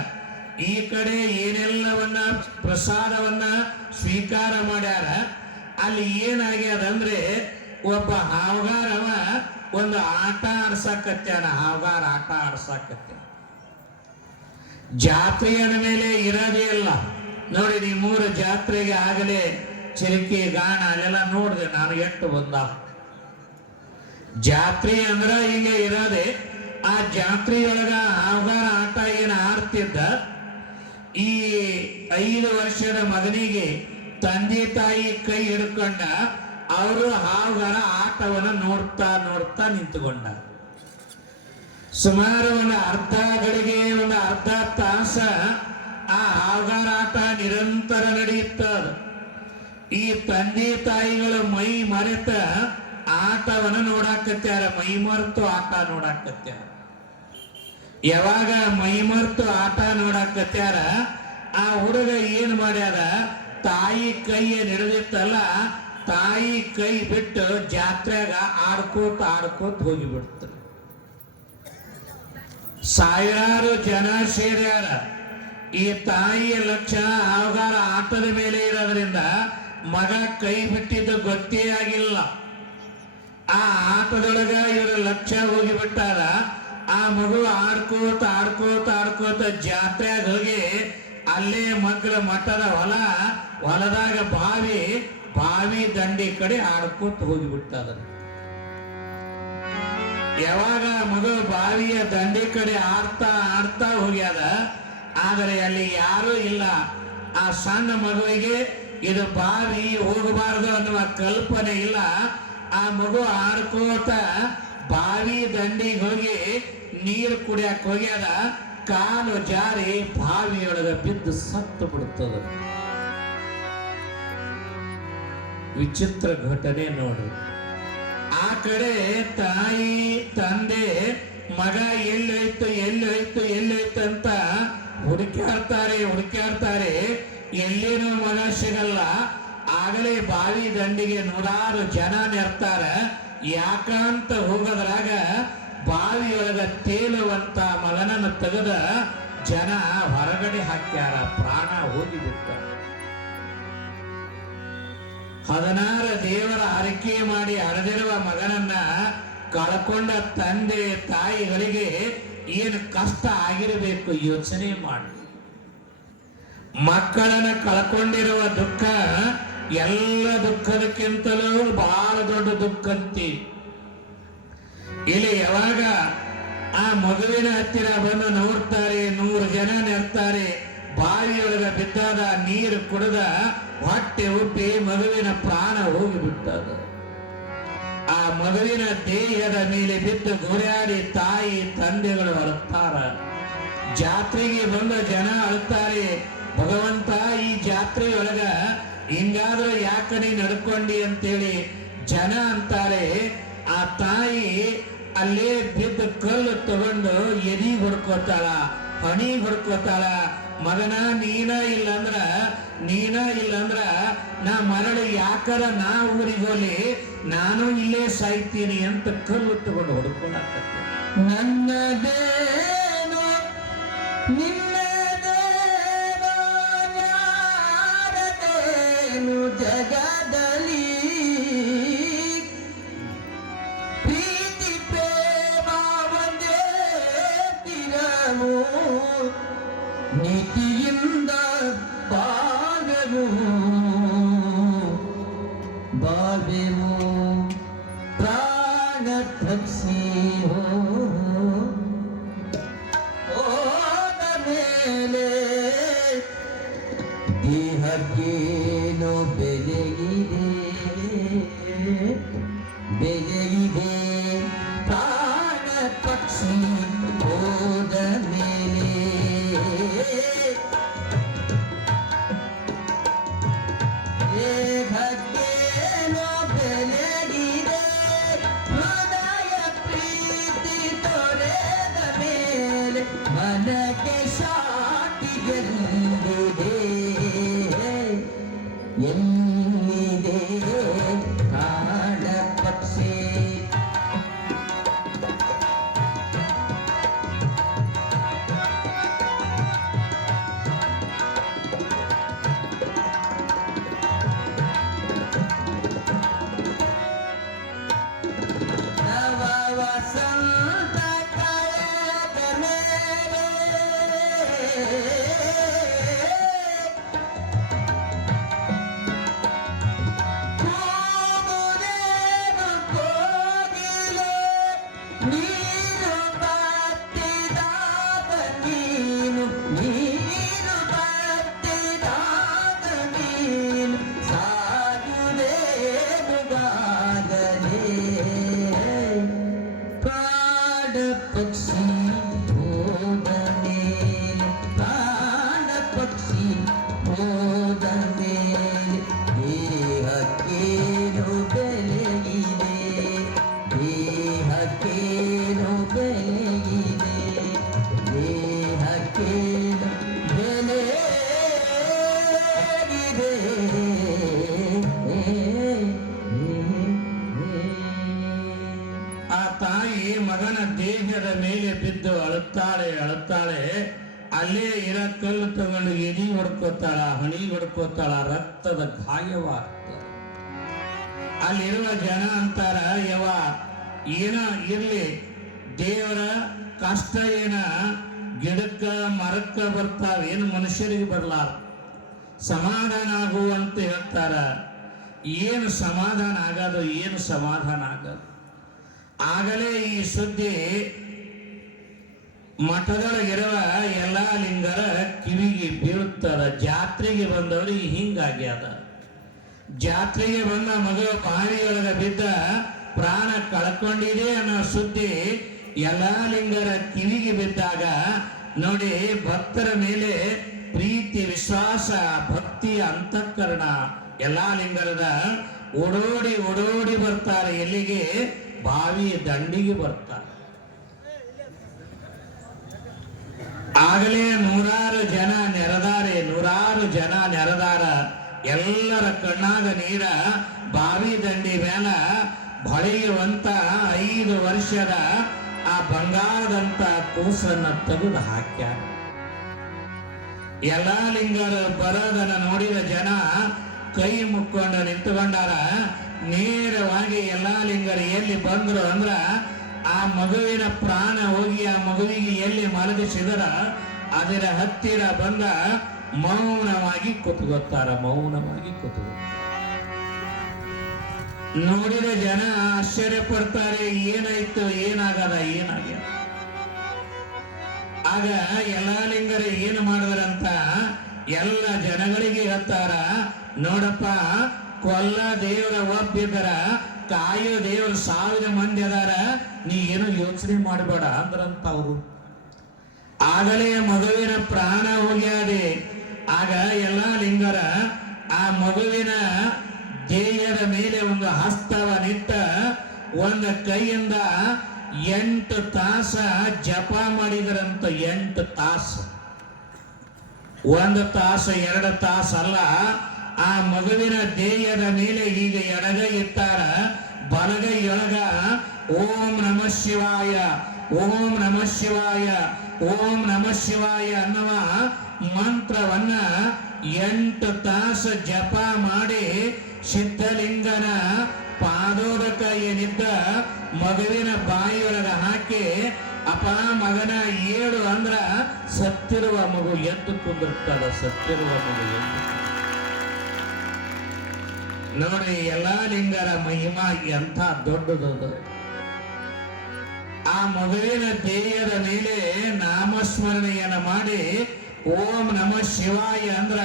ಈ ಕಡೆ ಏನೆಲ್ಲವನ್ನ ಪ್ರಸಾದವನ್ನ ಸ್ವೀಕಾರ ಮಾಡ್ಯಾರ. ಅಲ್ಲಿ ಏನಾಗ್ಯದಂದ್ರೆ ಒಬ್ಬ ಹಾವುಗಾರವ ಒಂದು ಆಟ ಆಡ್ಸಕತ್ಯಾನ. ಹಾವುಗಾರ ಆಟ ಆಡ್ಸಕತ್ಯಾನ. ಜಾತ್ರೆಯ ಮೇಲೆ ಇರೋದೇ ಇಲ್ಲ ನೋಡಿ. ನೀವು 3 ಜಾತ್ರೆಗೆ ಆಗಲೇ ಚಿರಕಿ ಗಾಣ ಅಲ್ಲೆಲ್ಲ ನೋಡಿದೆ ನಾನು. ಎಷ್ಟು ಬಂದ ಜಾತ್ರೆ ಅಂದ್ರ ಹಿಂಗೆ ಇರೋದೆ. ಆ ಜಾತ್ರೆಯೊಳಗ ಹಾವುಗಾರ ಆಟ ಏನು ಆಡ್ತಿದ್ದ. ಈ 5 ವರ್ಷದ ಮಗನಿಗೆ ತಂದೆ ತಾಯಿ ಕೈ ಹಿಡ್ಕೊಂಡ ಅವರು ಹಾವುಗಾರ ಆಟವನ್ನು ನೋಡ್ತಾ ನೋಡ್ತಾ ನಿಂತುಕೊಂಡ. ಸುಮಾರು ಒಂದು ಅರ್ಧ ಗಳಿಗೆ, ಒಂದು ಅರ್ಧ ತಾಸ ಆ ಹಾವುಗಾರ ಆಟ ನಿರಂತರ ನಡೆಯುತ್ತದ. ಈ ತಂದೆ ತಾಯಿಗಳು ಮೈ ಮರೆತ ಆಟವನ್ನು ನೋಡಾಕತ್ಯಾರ. ಮೈ ಮರೆತು ಆಟ ನೋಡಾಕತ್ಯಾರ. ಯಾವಾಗ ಮೈ ಮರೆತು ಆಟ ನೋಡಾಕತ್ಯಾರ, ಆ ಹುಡುಗ ಏನ್ ಮಾಡ್ಯಾರ, ತಾಯಿ ಕೈ ಹಿಡಿದಿತ್ತಲ್ಲ, ತಾಯಿ ಕೈ ಬಿಟ್ಟು ಜಾತ್ರೆಗ ಆಡ್ಕೋತ ಹೋಗಿಬಿಡ್ತಾರೆ. ಸಾವಿರಾರು ಜನ ಸೇರ್ಯಾರ. ಈ ತಾಯಿಯ ಲಕ್ಷ್ಯ ಹಾವುಗಾರ ಆಟದ ಮೇಲೆ ಇರೋದ್ರಿಂದ ಮಗ ಕೈ ಬಿಟ್ಟಿದ್ದು ಗೊತ್ತೇ ಆಗಿಲ್ಲ. ಆ ಆಟದೊಳಗ ಇವರ ಲಕ್ಷ್ಯ ಹೋಗಿಬಿಟ್ಟಾರ. ಆ ಮಗು ಆಡ್ಕೋತ ಜಾತ್ರೆಯಾಗ ಹೋಗಿ ಅಲ್ಲೇ ಮಗ್ಲ ಮಠದ ಹೊಲದಾಗ ಬಾವಿ ದಂಡಿ ಕಡೆ ಆಡ್ಕೋತ ಹೋಗಿಬಿಟ್ಟದ. ಯಾವಾಗ ಮಗು ಬಾವಿಯ ದಂಡಿ ಕಡೆ ಆಡ್ತಾ ಹೋಗ್ಯಾದ, ಆದರೆ ಅಲ್ಲಿ ಯಾರೂ ಇಲ್ಲ. ಆ ಸಣ್ಣ ಮಗುವಿಗೆ ಇದು ಬಾವಿ ಹೋಗಬಾರದು ಅನ್ನುವ ಕಲ್ಪನೆ ಇಲ್ಲ. ಆ ಮಗು ಆಡ್ಕೋತ ಬಾವಿ ದಂಡಿಗೆ ಹೋಗಿ ನೀರು ಕುಡಿಯಕ್ ಹೋಗ್ಯಾದ. ಕಾಲು ಜಾರಿ ಬಾವಿಯೊಳಗ ಬಿದ್ದು ಸತ್ತು ಬಿಡುತ್ತದೆ. ವಿಚಿತ್ರ ಘಟನೆ ನೋಡ್ರಿ. ಆ ಕಡೆ ತಾಯಿ ತಂದೆ ಮಗ ಎಲ್ಲೋಯ್ತು ಅಂತ ಹುಡುಕ್ಯಾಡ್ತಾರೆ. ಎಲ್ಲಿನೂ ಮಗ ಸಿಗಲ್ಲ. ಆಗಲೇ ಬಾವಿ ದಂಡಿಗೆ ನೂರಾರು ಜನ ನೆರ್ತಾರ. ಯಾಕಂತ ಹೋಗೋದ್ರಾಗ ಬಾವಿಯೊಳಗ ತೇಲುವಂತ ಮಗನನ್ನು ತೆಗೆದ ಜನ ಹೊರಗಡೆ ಹಾಕ್ಯಾರ. ಪ್ರಾಣ ಹೋಗಿಬಿಟ್ಟ. 16 ದೇವರ ಹರಕೆ ಮಾಡಿ ಹರಿದಿರುವ ಮಗನನ್ನ ಕಳ್ಕೊಂಡ ತಂದೆ ತಾಯಿಗಳಿಗೆ ಏನು ಕಷ್ಟ ಆಗಿರಬೇಕು ಯೋಚನೆ ಮಾಡಿ. ಮಕ್ಕಳನ್ನ ಕಳ್ಕೊಂಡಿರುವ ದುಃಖ ಎಲ್ಲ ದುಃಖದಕ್ಕಿಂತಲೂ ಬಹಳ ದೊಡ್ಡ ದುಃಖ ಅಂತಿ. ಇಲ್ಲಿ ಯಾವಾಗ ಆ ಮಗುವಿನ ಹತ್ತಿರ ಬಂದು ನೋಡ್ತಾರೆ, 100 ಜನ ನೆರ್ತಾರೆ. ಬಾವಿಯೊಳಗ ಬಿದ್ದಾದ ನೀರು ಕುಡಿದ ಹೊಟ್ಟೆ ಉಬ್ಬಿ ಮಗುವಿನ ಪ್ರಾಣ ಹೋಗಿಬಿಟ್ಟದ. ಆ ಮಗುವಿನ ದೇಹದ ಮೇಲೆ ಬಿದ್ದು ಗುರಿಯಾಡಿ ತಾಯಿ ತಂದೆಗಳು ಅಳುತ್ತಾರ. ಜಾತ್ರೆಗೆ ಬಂದ ಜನ ಅಳುತ್ತಾರೆ, ಭಗವಂತ ಈ ಜಾತ್ರೆಯೊಳಗ ಹಿಂಗಾದ್ರೂ ಯಾಕನೆ ನಡ್ಕೊಂಡಿ ಅಂತೇಳಿ ಜನ ಅಂತಾರೆ. ಆ ತಾಯಿ ಅಲ್ಲೇ ಬಿದ್ದ ಕಲ್ಲು ತಗೊಂಡು ಎದಿ ಹೊಡ್ಕೋತಾಳ, ಹಣಿ ಹೊಡ್ಕೋತಾಳ. ಮಗನ ನೀನ ಇಲ್ಲಂದ್ರ ನಾ ಮರಳಿ ಯಾಕರ ನಾ ಊರಿಗೆ ಹೋಲಿ, ನಾನು ಇಲ್ಲೇ ಸಾಯ್ತೀನಿ ಅಂತ ಕಲ್ಲು ತಗೊಂಡು ಹೊಡ್ಕೊಳಕತ್ತ. ನನ್ನದೇನೋ ನಿನ್ನದೇನೋ ಯಾರದೇನು ಜಗದಲ್ಲಿ ಪ್ರೀತಿ ಪ್ರೇಮ ಒಂದೇ ತಿರವು ನೀತಿಯಿಂದ ಬಾವೆವು ಪ್ರಾಣ ಪಕ್ಷಿ ಹೋದ ಮೇಲೆ ದೇಹಕ್ಕೇನು ಬೆಲೆಗಿದೆ ಪ್ರಾಣ ಪಕ್ಷಿ ಹೋದ ಮೇಲೆ. ದೇಹಕ್ಕೇನೋ ಬೆಲೆಗಿದೆ, ಹೃದಯ ಪ್ರೀತಿ ತೊರೆದ ಮೇಲೆ ಮನಕ್ಕೆ ಶಾಂತಿ ಎಲ್ಲಿದೆ ಕಾಡ ಪಕ್ಷಿ. ವಸಂತ ಕಳೆದ ಮೇಲೆ ಕೋಮುದೇನು ಕೋಗಿಲೆ ನೀರು ಬತ್ತಿದಾಗ ನೀನು ಸಾಯುವುದೇನುಗಾಗಲೇ ಪಕ್ಷಿ ಹೋದ ಮೇಲೆ ಪ್ರಾಣ ಪಕ್ಷಿ ಹೋದ ಮೇಲೆ ದೇಹಕ್ಕೇನು ಬೆಲೆಗಿದೆ ದೇಹಕ್ಕೇನು ಬೆಲೆಗಿದೆ ದೇಹಕ್ಕೇನು ಬೆಲೆಗಿದೆ. ಆ ತಾಯಿ ಮಗನ ದೇಹದ ಮೇಲೆ ಬಿದ್ದು ಅಳುತ್ತಾಳೆ. ಅಲ್ಲೇ ಇರೋ ಕಲ್ಲು ತಗೊಂಡು ಎದಿ ಹೊಡ್ಕೋತಾಳ, ಹಣಿ ಹೊಡ್ಕೋತಾಳ. ರಕ್ತದ ಗಾಯವಾಗ್ತದೆ. ಅಲ್ಲಿರುವ ಜನ ಅಂತಾರ, ಏನ ಇರ್ಲಿ, ದೇವರ ಕಷ್ಟ ಗಿಡಕ್ಕ ಮರಕ್ಕ ಬರ್ತಾವ, ಏನು ಮನುಷ್ಯರಿಗೆ ಬರಲಾರ. ಸಮಾಧಾನ ಆಗುವಂತ ಹೇಳ್ತಾರ. ಏನು ಸಮಾಧಾನ ಆಗೋದು, ಏನು ಸಮಾಧಾನ ಆಗೋದು. ಆಗಲೇ ಈ ಸುದ್ದಿ ಮಠದೊಳಗಿರುವ ಎಲ್ಲ ಲಿಂಗರ ಕಿವಿಗೆ ಬೀಳುತ್ತದ. ಜಾತ್ರೆಗೆ ಬಂದವ್ರಿಗೆ ಹಿಂಗಾಗ್ಯದ. ಜಾತ್ರೆಗೆ ಬಂದ ಮಗ ಬಾವಿಯೊಳಗ ಬಿದ್ದ ಪ್ರಾಣ ಕಳ್ಕೊಂಡಿದೆ ಅನ್ನೋ ಸುದ್ದಿ ಎಲ್ಲ ಲಿಂಗರ ಕಿವಿಗೆ ಬಿದ್ದಾಗ ನೋಡಿ, ಭಕ್ತರ ಮೇಲೆ ಪ್ರೀತಿ, ವಿಶ್ವಾಸ, ಭಕ್ತಿ, ಅಂತಃಕರಣ ಎಲ್ಲ ಲಿಂಗರದ ಓಡೋಡಿ ಓಡೋಡಿ ಬರ್ತಾರೆ. ಎಲ್ಲಿಗೆ? ಬಾವಿ ದಂಡಿಗೆ ಬರ್ತಾರೆ. ಆಗಲೇ ನೂರಾರು ಜನ ನೆರೆದಾರ. ಎಲ್ಲರ ಕಣ್ಣಾಗ ನೀರ. ಬಾವಿ ದಂಡಿ ಮೇಲ ಹೊಳೆಯುವಂತ 5 ವರ್ಷದ ಆ ಬಂಗಾರದಂತ ಕೂಸನ್ನ ತೆಗೆದು ಹಾಕ್ಯಾರ. ಎಲ್ಲ ಲಿಂಗರು ಬರೋದನ್ನ ನೋಡಿದ ಜನ ಕೈ ಮುಕ್ಕೊಂಡು ನಿಂತುಕೊಂಡಾರ. ನೇರವಾಗಿ ಎಲ್ಲ ಲಿಂಗರು ಎಲ್ಲಿ ಬಂದ್ರು ಅಂದ್ರ ಆ ಮಗುವಿನ ಪ್ರಾಣ ಹೋಗಿ ಆ ಮಗುವಿಗೆ ಎಲ್ಲಿ ಮಲಗಿಸಿದರ ಅದರ ಹತ್ತಿರ ಬಂದ ಮೌನವಾಗಿ ಕೂತ್ಕೊತಾರ. ನೋಡಿದ ಜನ ಆಶ್ಚರ್ಯ ಪಡ್ತಾರೆ. ಏನಾಯ್ತು, ಏನಾಗ್ಯದ. ಆಗ ಎಲ್ಲ ಲಿಂಗರು ಏನು ಮಾಡಿದ್ರಂತ ಎಲ್ಲ ಜನಗಳಿಗೆ ಹೇಳ್ತಾರ, ನೋಡಪ್ಪ, ಕೊಲ್ಲ ದೇವರ ಒಬ್ಬಿದ್ದರ, ಕಾಯೋ ದೇವರ 1000 ಮಂದಿ ಅದಾರ, ನೀ ಏನು ಯೋಚನೆ ಮಾಡಬೇಡ ಅಂದ್ರಂತ ಅವರು. ಆಗಲೇ ಮಗುವಿನ ಪ್ರಾಣ ಹೋಗ್ಯಾದೆ. ಆಗ ಎಲ್ಲ ಲಿಂಗರ ಆ ಮಗುವಿನ ದೇಹದ ಮೇಲೆ ಒಂದು ಹಸ್ತವ ನಿಟ್ಟ ಒಂದು ಕೈಯಿಂದ 8 ತಾಸ ಜಪ ಮಾಡಿದರಂತ. 8 ತಾಸು, 1 ತಾಸು 2 ತಾಸು ಅಲ್ಲ. ಆ ಮಗುವಿನ ದೇಹದ ಮೇಲೆ ಈಗ ಎಡಗೈ ಇಟ್ಟಾರ, ಬಲಗೈಯೊಳಗ ಓಂ ನಮಃ ಶಿವಾಯ, ಓಂ ನಮಃ ಶಿವಾಯ, ಓಂ ನಮಃ ಶಿವಾಯ ಅನ್ನುವ ಮಂತ್ರವನ್ನ 8 ತಾಸು ಜಪ ಮಾಡಿ ಸಿದ್ಧಲಿಂಗನ ಪಾದೋದಕ ಏನಿದ್ದ ಮಗುವಿನ ಬಾಯಿಯೊಳಗ ಹಾಕಿ, ಅಪ ಮಗನ ಏಳು ಅಂದ್ರ ಸತ್ತಿರುವ ಮಗು ಎದ್ದು ಕುಂದಿರ್ತಾರ. ಸತ್ತಿರುವ ಮಗು ಎದ್ದು. ನೋಡಿ, ಎಲ್ಲ ಲಿಂಗರ ಮಹಿಮಾ ಎಂಥ ದೊಡ್ಡದು. ಆ ಮಗುವಿನ ದೇಹದ ಮೇಲೆ ನಾಮಸ್ಮರಣೆಯನ್ನು ಮಾಡಿ ಓಂ ನಮಃ ಶಿವಾಯ ಅಂದ್ರ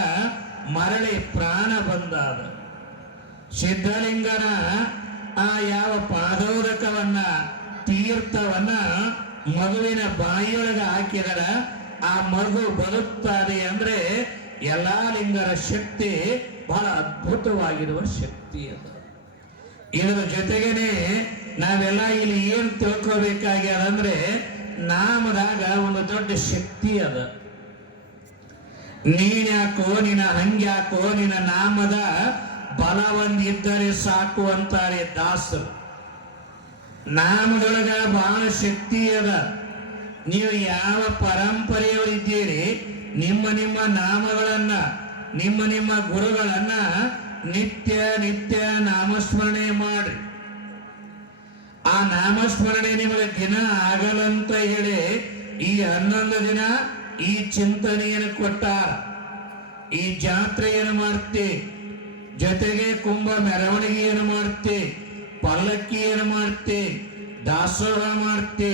ಮರಳಿ ಪ್ರಾಣ ಬಂದಾದ. ಸಿದ್ಧಲಿಂಗನ ಆ ಯಾವ ಪಾದೋದಕವನ್ನ, ತೀರ್ಥವನ್ನ ಮಗುವಿನ ಬಾಯಿಯೊಳಗ ಹಾಕಿದರ ಆ ಮಗು ಬದುಕ್ತಾರೆ. ಅಂದ್ರೆ ಎಲ್ಲಾ ಲಿಂಗರ ಶಕ್ತಿ ಬಹಳ ಅದ್ಭುತವಾಗಿರುವ ಶಕ್ತಿ ಅದು. ಇದರ ಜೊತೆಗೇನೆ ನಾವೆಲ್ಲ ಇಲ್ಲಿ ಏನ್ ತಿಳ್ಕೋಬೇಕಾಗ್ಯದಂದ್ರೆ, ನಾಮದಾಗ ಒಂದು ದೊಡ್ಡ ಶಕ್ತಿ ಅದ. ನೀನ್ಯಾಕೋ, ನಿನ್ನ ಹಂಗ್ಯಾಕೋ, ನಿನ್ನ ನಾಮದ ಬಲ ಒಂದಿದ್ದರೆ ಸಾಕು ಅಂತಾರೆ ದಾಸರು. ನಾಮದೊಳಗ ಬಹಳ ಶಕ್ತಿ ಅದ. ನೀವು ಯಾವ ಪರಂಪರೆಯವರಿದ್ದೀರಿ, ನಿಮ್ಮ ನಿಮ್ಮ ನಾಮಗಳನ್ನ, ನಿಮ್ಮ ಗುರುಗಳನ್ನ ನಿತ್ಯ ನಿತ್ಯ ನಾಮಸ್ಮರಣೆ ಮಾಡಿ. ಆ ನಾಮಸ್ಮರಣೆ ನಿಮಗೆ ದಿನ ಆಗಲಂತ ಹೇಳಿ ಈ 11 ದಿನ ಈ ಚಿಂತನೆಯನ್ನು ಕೊಟ್ಟಾರ. ಈ ಜಾತ್ರೆಯನ್ನು ಮಾಡ್ತಿ, ಜೊತೆಗೆ ಕುಂಭ ಮೆರವಣಿಗೆಯನ್ನು ಮಾಡ್ತಿ, ಪಲ್ಲಕ್ಕಿಯನ್ನು ಮಾಡ್ತಿ, ದಾಸೋಹ ಮಾಡ್ತಿ.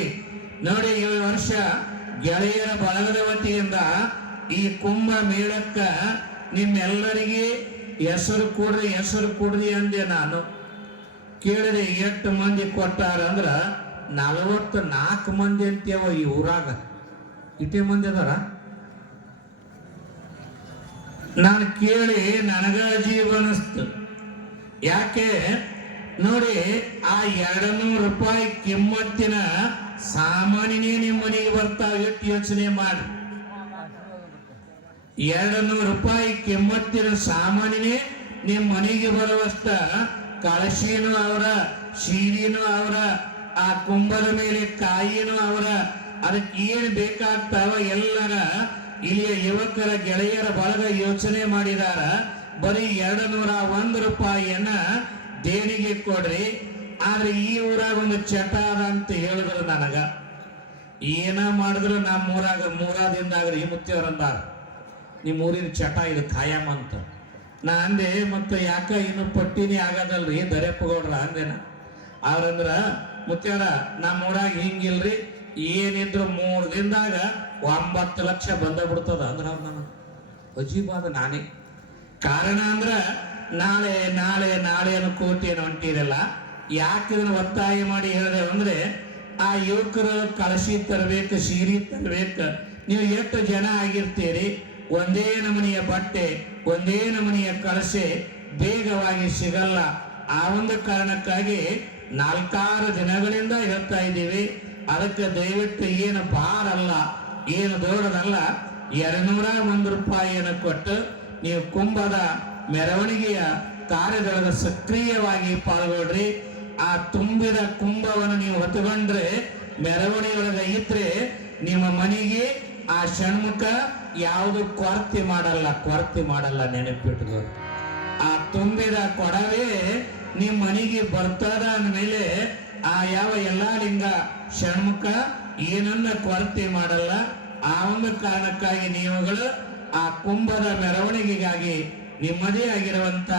ನೋಡಿ, ಈ ವರ್ಷ ಗೆಳೆಯರ ಬಳಗದ ವತಿಯಿಂದ ಈ ಕುಂಭ ಮೇಳಕ್ಕ ನಿಮ್ಮೆಲ್ಲರಿಗೆ ಹೆಸರು ಕೊಡ್ರಿ ಅಂದೆ. ನಾನು ಕೇಳಿದೆ 8 ಮಂದಿ ಕೊಟ್ಟಾರ ಅಂದ್ರ 44 ಮಂದಿ ಅಂತೇವ ಈ ಊರಾಗ. ಇಷ್ಟೇ ಮಂದಿ ಅದಾರ. ನಾನು ಕೇಳಿ ನನಗ ಅಜೀಬ್ ಅನಿಸ್ತು. ಯಾಕೆ ನೋಡಿ, ಆ 200 ರೂಪಾಯಿ ಕಿಮ್ಮತ್ತಿನ ಸಾಮಾನಿನೇ ನಿಮ್ಮ ಮನೆಗೆ ಬರ್ತಾವ. ಎಷ್ಟು ಯೋಚನೆ ಮಾಡಿ. 200 ರೂಪಾಯಿ ಕಿಮ್ಮತ್ತಿನ ಸಾಮಾನಿನೇ ನಿಮ್ಮ ಮನೆಗೆ ಬರುವಷ್ಟ ಕಳಶಿನೂ ಅವರ, ಶೀಲಿನೂ ಅವರ, ಆ ಕುಂಭದ ಮೇಲೆ ಕಾಯಿನೂ ಅವರ. ಅದಕ್ಕೆ ಏನು ಬೇಕಾಗ್ತಾವ ಎಲ್ಲರ ಇಲ್ಲಿಯ ಯುವಕರ ಗೆಳೆಯರ ಬಳಗ ಯೋಚನೆ ಮಾಡಿದಾರ. ಬರೀ 201 ರೂಪಾಯಿಯನ್ನ ದೇಣಿಗೆ ಕೊಡ್ರಿ. ಆದ್ರೆ ಈ ಊರಾಗ ಒಂದು ಚಟ ಅದ ಅಂತ ಹೇಳಿದ್ರು ನನಗ. ಏನ ಮಾಡಿದ್ರು ನಮ್ಮ ಊರಾಗ ಮೂರಾದಿಂದಾಗ್ರಿ ಈ ಮುತ್ತಿಯವ್ರಂದಾರ ನಿಮ್ಮ ಊರಿನ ಚಟ ಇದು ಖಾಯಂ ಅಂತ ನಾ ಅಂದೆ. ಮತ್ತೆ ಯಾಕ ಇನ್ನು ಪಟ್ಟಿನೇ ಆಗದಲ್ರಿ ದರೆಪ್ಪಗೌಡ್ರ ಅಂದೇನ. ಅವ್ರಂದ್ರ ಮುತ್ಯಾರ ನಮ್ಮ ಊರಾಗ ಹಿಂಗಿಲ್ರಿ, ಏನಿದ್ರು 3 ದಿನದಾಗ 9 ಲಕ್ಷ ಬಂದ ಬಿಡ್ತದ ಅಂದ್ರ ಅವ್ರು ನಾನು ಅಜೀಬಾದ ನಾನೇ. ಕಾರಣ ಅಂದ್ರ ನಾಳೆ ನಾಳೆ ನಾಳೆ ಅನ್ನೋ ಕೋಟೆಯನ್ನು ಹೊಂಟಿರಲ್ಲ. ಯಾಕೆ ಇದನ್ನ ಒತ್ತಾಯ ಮಾಡಿ ಹೇಳಿದೆ ಅಂದ್ರೆ ಆ ಯುವಕರು ಕಳಶಿ ತರಬೇಕು, ಸೀರೆ ತರಬೇಕು. ನೀವು ಎಷ್ಟು ಜನ ಆಗಿರ್ತೀರಿ, ಒಂದೇ ನಮೂನಿಯ ಬಟ್ಟೆ ಒಂದೇ ನಮೂನಿಯ ಕಳಶೆ ಬೇಗವಾಗಿ ಸಿಗಲ್ಲ. ಆ ಒಂದು ಕಾರಣಕ್ಕಾಗಿ 4-6 ದಿನಗಳಿಂದ ಹೇಳ್ತಾ ಇದ್ದೀವಿ. ಅದಕ್ಕೆ ದಯವಿಟ್ಟು ಏನು ಬಾರಲ್ಲ, ಏನು ದೊಡ್ಡದಲ್ಲ, 201 ರೂಪಾಯಿಯನ್ನು ಕೊಟ್ಟು ನೀವು ಕುಂಭದ ಮೆರವಣಿಗೆಯ ಕಾರ್ಯದೊಳಗೆ ಸಕ್ರಿಯವಾಗಿ ಪಾಲ್ಗೊಳ್ರಿ. ಆ ತುಂಬಿದ ಕುಂಭವನ್ನು ನೀವು ಹೊತ್ತುಕೊಂಡ್ರೆ ಮೆರವಣಿಗೆಯೊಳಗೆ ಇದ್ರೆ ನಿಮ್ಮ ಮನೆಗೆ ಆ ಷಣ್ಮುಖ ಯಾವುದು ಕೊರತೆ ಮಾಡಲ್ಲ ನೆನಪಿಟ್ಕೋ. ಆ ತುಂಬಿದ ಕೊಡವೇ ನಿಮ್ಮ ಮನೆಗೆ ಬರ್ತದ ಅಂದಮೇಲೆ ಆ ಯಾವ ಎಲ್ಲಾ ಲಿಂಗ ಷಣ್ಮುಖ ಏನನ್ನ ಕೊರತೆ ಮಾಡಲ್ಲ. ಆ ಒಂದು ಕಾರಣಕ್ಕಾಗಿ ನೀವುಗಳು ಆ ಕುಂಭದ ಮೆರವಣಿಗೆಗಾಗಿ ನಿಮ್ಮದೇ ಆಗಿರುವಂತ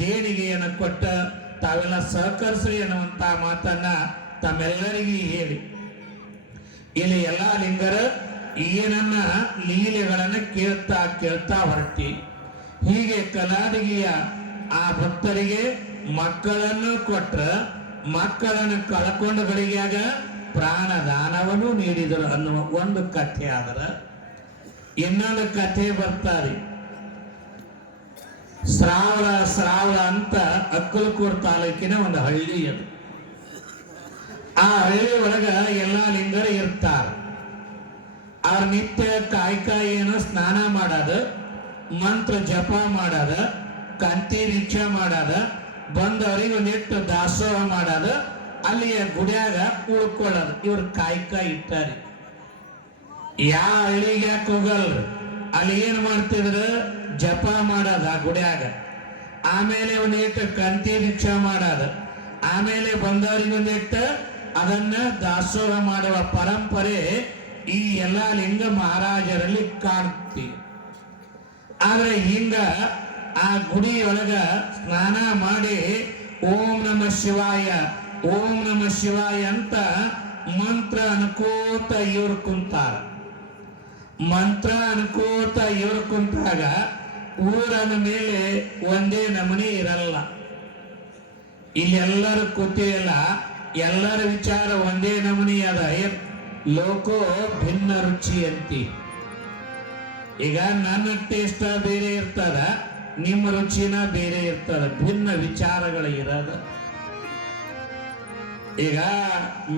ದೇಣಿಗೆಯನ್ನು ಕೊಟ್ಟ ತಾವೆಲ್ಲ ಸಹಕರಿಸ್ರಿ ಅನ್ನುವಂತ ಮಾತನ್ನ ತಮ್ಮೆಲ್ಲರಿಗೂ ಹೇಳಿ, ಇಲ್ಲಿ ಎಲ್ಲಾ ಲಿಂಗರ ಏನನ್ನ ಲೀಲೆಗಳನ್ನ ಕೇಳ್ತಾ ಹೊರಟಿ. ಹೀಗೆ ಕಲಾದಿಗೆಯ ಆ ಭಕ್ತರಿಗೆ ಮಕ್ಕಳನ್ನು ಕೊಟ್ರ ಮಕ್ಕಳನ್ನು ಕಳ್ಕೊಂಡ ಗಳಿಗ್ಯಾಗ ಪ್ರಾಣದಾನವನ್ನು ನೀಡಿದರು ಅನ್ನುವ ಒಂದು ಕಥೆ. ಆದರ ಇನ್ನೊಂದು ಕಥೆ ಬರ್ತಾರೆ. ಶ್ರಾವಣ ಅಂತ ಅಕ್ಕಲಕೋಟ್ ತಾಲೂಕಿನ ಒಂದು ಹಳ್ಳಿ ಅದು. ಆ ಹಳ್ಳಿ ಒಳಗ ಎಲ್ಲಾ ಲಿಂಗರು ಇರ್ತಾರ. ಅವ್ರ ನಿತ್ಯ ಕಾಯಕ ಏನು ಸ್ನಾನ ಮಾಡದ, ಮಂತ್ರ ಜಪ ಮಾಡದ, ಕಂತಿ ರಿಕ್ಷಾ ಮಾಡದ, ಬಂದವರಿಗೆ ಒಂದಿಟ್ಟು ದಾಸೋಹ ಮಾಡದ, ಅಲ್ಲಿಯ ಗುಡಿಯಾಗ ಉಳ್ಕೊಳ್ಳೋದು ಇವ್ರ ಕಾಯಕ ಇಟ್ಟಾರಿ. ಯಾವ ಹಳ್ಳಿಗೆ ಯಾಕೆ ಹೋಗಲ್ರಿ, ಅಲ್ಲಿ ಏನ್ ಮಾಡ್ತಿದ್ರು, ಜಪ ಮಾಡದ ಆ ಗುಡಿಯಾಗ, ಆಮೇಲೆ ಒಂದಿಟ್ಟು ಕಂತಿ ರಿಕ್ಷಾ ಮಾಡದ, ಆಮೇಲೆ ಬಂದವರಿಗೆ ಒಂದಿಟ್ಟು ಅದನ್ನ ದಾಸೋಹ ಮಾಡುವ ಪರಂಪರೆ ಈ ಎಲ್ಲಾ ಲಿಂಗ ಮಹಾರಾಜರಲ್ಲಿ ಕಾಣ್ತೀವಿ. ಆದ್ರೆ ಹಿಂಗ ಆ ಗುಡಿಯೊಳಗ ಸ್ನಾನ ಮಾಡಿ ಓಂ ನಮಃ ಶಿವಾಯ ಓಂ ನಮಃ ಶಿವಾಯ ಅಂತ ಮಂತ್ರ ಅನ್ಕೋತ ಇವ್ರು ಕುಂತಾರ. ಮಂತ್ರ ಅನ್ಕೋತ ಇವ್ರು ಕುಂತಾಗ ಊರನ ಮೇಲೆ ಒಂದೇ ನಮೂನೆ ಇರಲ್ಲ. ಇಲ್ಲೆಲ್ಲರೂ ಕೂತಿಲ್ಲ, ಎಲ್ಲರ ವಿಚಾರ ಒಂದೇ ನಮೂನಿ ಅದ. ಲೋಕೋ ಭಿನ್ನ ರುಚಿ ಅಂತಿ. ಈಗ ನನ್ನ ಟೇಸ್ಟ್ ಬೇರೆ ಇರ್ತದ, ನಿಮ್ಮ ರುಚಿನ ಬೇರೆ ಇರ್ತದ, ಭಿನ್ನ ವಿಚಾರಗಳು ಇರೋದ. ಈಗ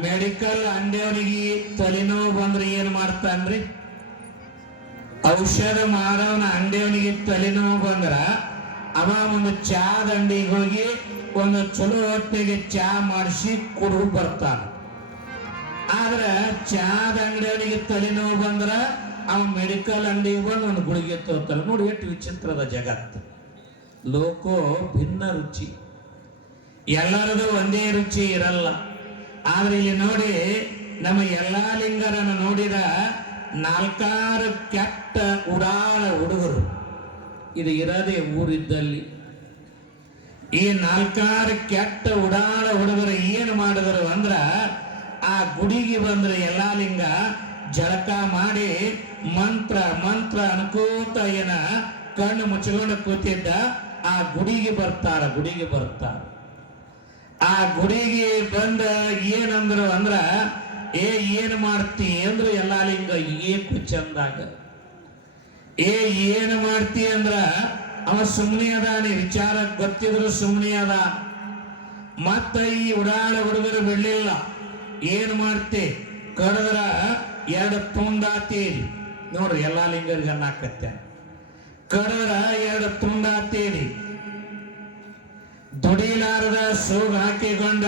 ಮೆಡಿಕಲ್ ಅಂಗಡಿಯವನಿಗೆ ತಲೆನೋವು ಬಂದ್ರೆ ಏನ್ ಮಾಡ್ತಾನ್ರಿ, ಔಷಧ ಮಾರವನ ಅಂಗಡಿಯವನಿಗೆ ತಲೆನೋವು ಬಂದ್ರ ಅವ ಒಂದು ಚಾದ ಅಂಗಡಿಗೆ ಹೋಗಿ ಒಂದು ಚಲೋ ಹೊತ್ತಿಗೆ ಚಾ ಮಾಡಿಸಿ ಕುಡಿದು ಬರ್ತಾನ. ಆದ್ರೆ ಚಾದ ಅಂಗಡಿಯವನಿಗೆ ತಲೆನೋವು ಬಂದ್ರ ಅವ ಮೆಡಿಕಲ್ ಅಂಗಡಿಗೆ ಬಂದು ಒಂದು ಗುಳಿಗೆ ತೋರ್ತಾನೆ. ನೋಡಿ ಎಷ್ಟು ವಿಚಿತ್ರದ ಜಗತ್ತು. ಲೋಕೋ ಭಿನ್ನ ರುಚಿ, ಎಲ್ಲರದು ಒಂದೇ ರುಚಿ ಇರಲ್ಲ. ಆದ್ರೆ ಇಲ್ಲಿ ನೋಡಿ, ನಮ್ಮ ಎಲ್ಲಾ ಲಿಂಗರನ್ನು ನೋಡಿದ 4 ಕೆಟ್ಟ ಉಡಾಳ ಹುಡುಗರು ಇದು ಇರದೆ ಊರಿದ್ದಲ್ಲಿ. ಈ 4 ಕೆಟ್ಟ ಉಡಾಳ ಹುಡುಗರು ಏನು ಮಾಡಿದರು ಅಂದ್ರ, ಆ ಗುಡಿಗೆ ಬಂದ್ರೆ ಎಲ್ಲಾ ಲಿಂಗ ಜಳಕ ಮಾಡಿ ಮಂತ್ರ ಮಂತ್ರ ಅನ್ಕೋತ ಏನ ಕಣ್ಣು ಮುಚ್ಚಿಕೊಂಡು ಕೂತಿದ್ದ. ಆ ಗುಡಿಗೆ ಬರ್ತಾರ. ಆ ಗುಡಿಗೆ ಬಂದ ಏನಂದ್ರು ಅಂದ್ರ, ಏನ್ ಮಾಡ್ತಿ ಅಂದ್ರು ಎಲ್ಲಾ ಲಿಂಗ ಏಕು ಚಂದಾಗ. ಏನ್ ಮಾಡ್ತಿ ಅಂದ್ರ ಅವ ಸುಮ್ಮನೆ ಅದಾನೆ, ವಿಚಾರ ಗೊತ್ತಿದ್ರು ಸುಮ್ಮನೆ ಅದ. ಮತ್ತ ಈ ಉಡಾಳ ಹುಡುಗರು ಬಿಡ್ಲಿಲ್ಲ. ಏನ್ ಮಾಡ್ತಿ, ಕರೆದ್ರ 2 ತುಂಡಾತೀರಿ. ನೋಡ್ರಿ ಎಲ್ಲಾ ಲಿಂಗರಿಗೆ ಅನ್ನಾಕತ್ತ, ಕರೆದ್ರ 2 ತುಂಡಾತೀರಿ. ದುಡಿಲಾರದ ಸೋಗ ಹಾಕಿಕೊಂಡ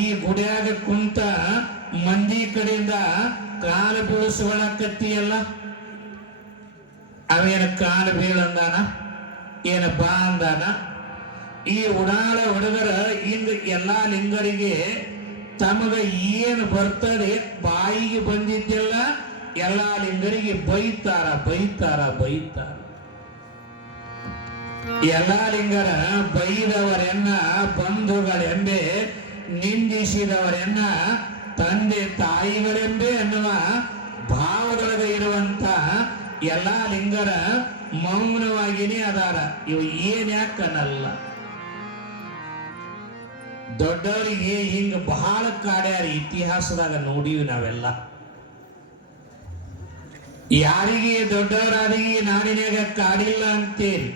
ಈ ಗುಡಿಯಾಗ ಕುಂತ ಮಂದಿ ಕಡೆಯಿಂದ ಕಾಲು ಬೀಳಿಸ್ಕೊಳಕತ್ತಿಯಲ್ಲ, ಅವೇನ ಕಾಲು ಬೀಳಂದಾನ, ಏನ ಬಾ ಅಂದಾನ. ಈ ಉಡಾಳ ಹುಡುಗರ ಹಿಂಗ ಎಲ್ಲಾ ಲಿಂಗರಿಗೆ ತಮಗ ಏನು ಬರ್ತದೆ ಬಾಯಿಗೆ ಬಂದಿದ್ದೆಲ್ಲ ಎಲ್ಲ ಲಿಂಗರಿಗೆ ಬೈತಾರ ಬೈತಾರ ಬೈತಾರ. ಎಲ್ಲ ಲಿಂಗರ ಬೈದವರೆನ್ನ ಬಂಧುಗಳೆಂಬೆ, ನಿಂದಿಸಿದವರೆನ್ನ ತಂದೆ ತಾಯಿಗಳೆಂಬೆ ಎನ್ನುವ ಭಾವದೊಳಗೆ ಇರುವಂತ ಎಲ್ಲ ಲಿಂಗರ ಮೌನವಾಗಿನೇ ಅದಾರ. ಇವು ಏನ್ ಯಾಕನ್ನಲ್ಲ, ದೊಡ್ಡವರಿಗೆ ಹಿಂಗ ಬಹಳ ಕಾಡ್ಯಾರ. ಇತಿಹಾಸದಾಗ ನೋಡಿವಿ ನಾವೆಲ್ಲ. ಯಾರಿಗೆ ದೊಡ್ಡವರಾದಿಗೆ ನಾಡಿನಾಗ ಕಾಡಿಲ್ಲ ಅಂತೇಳಿ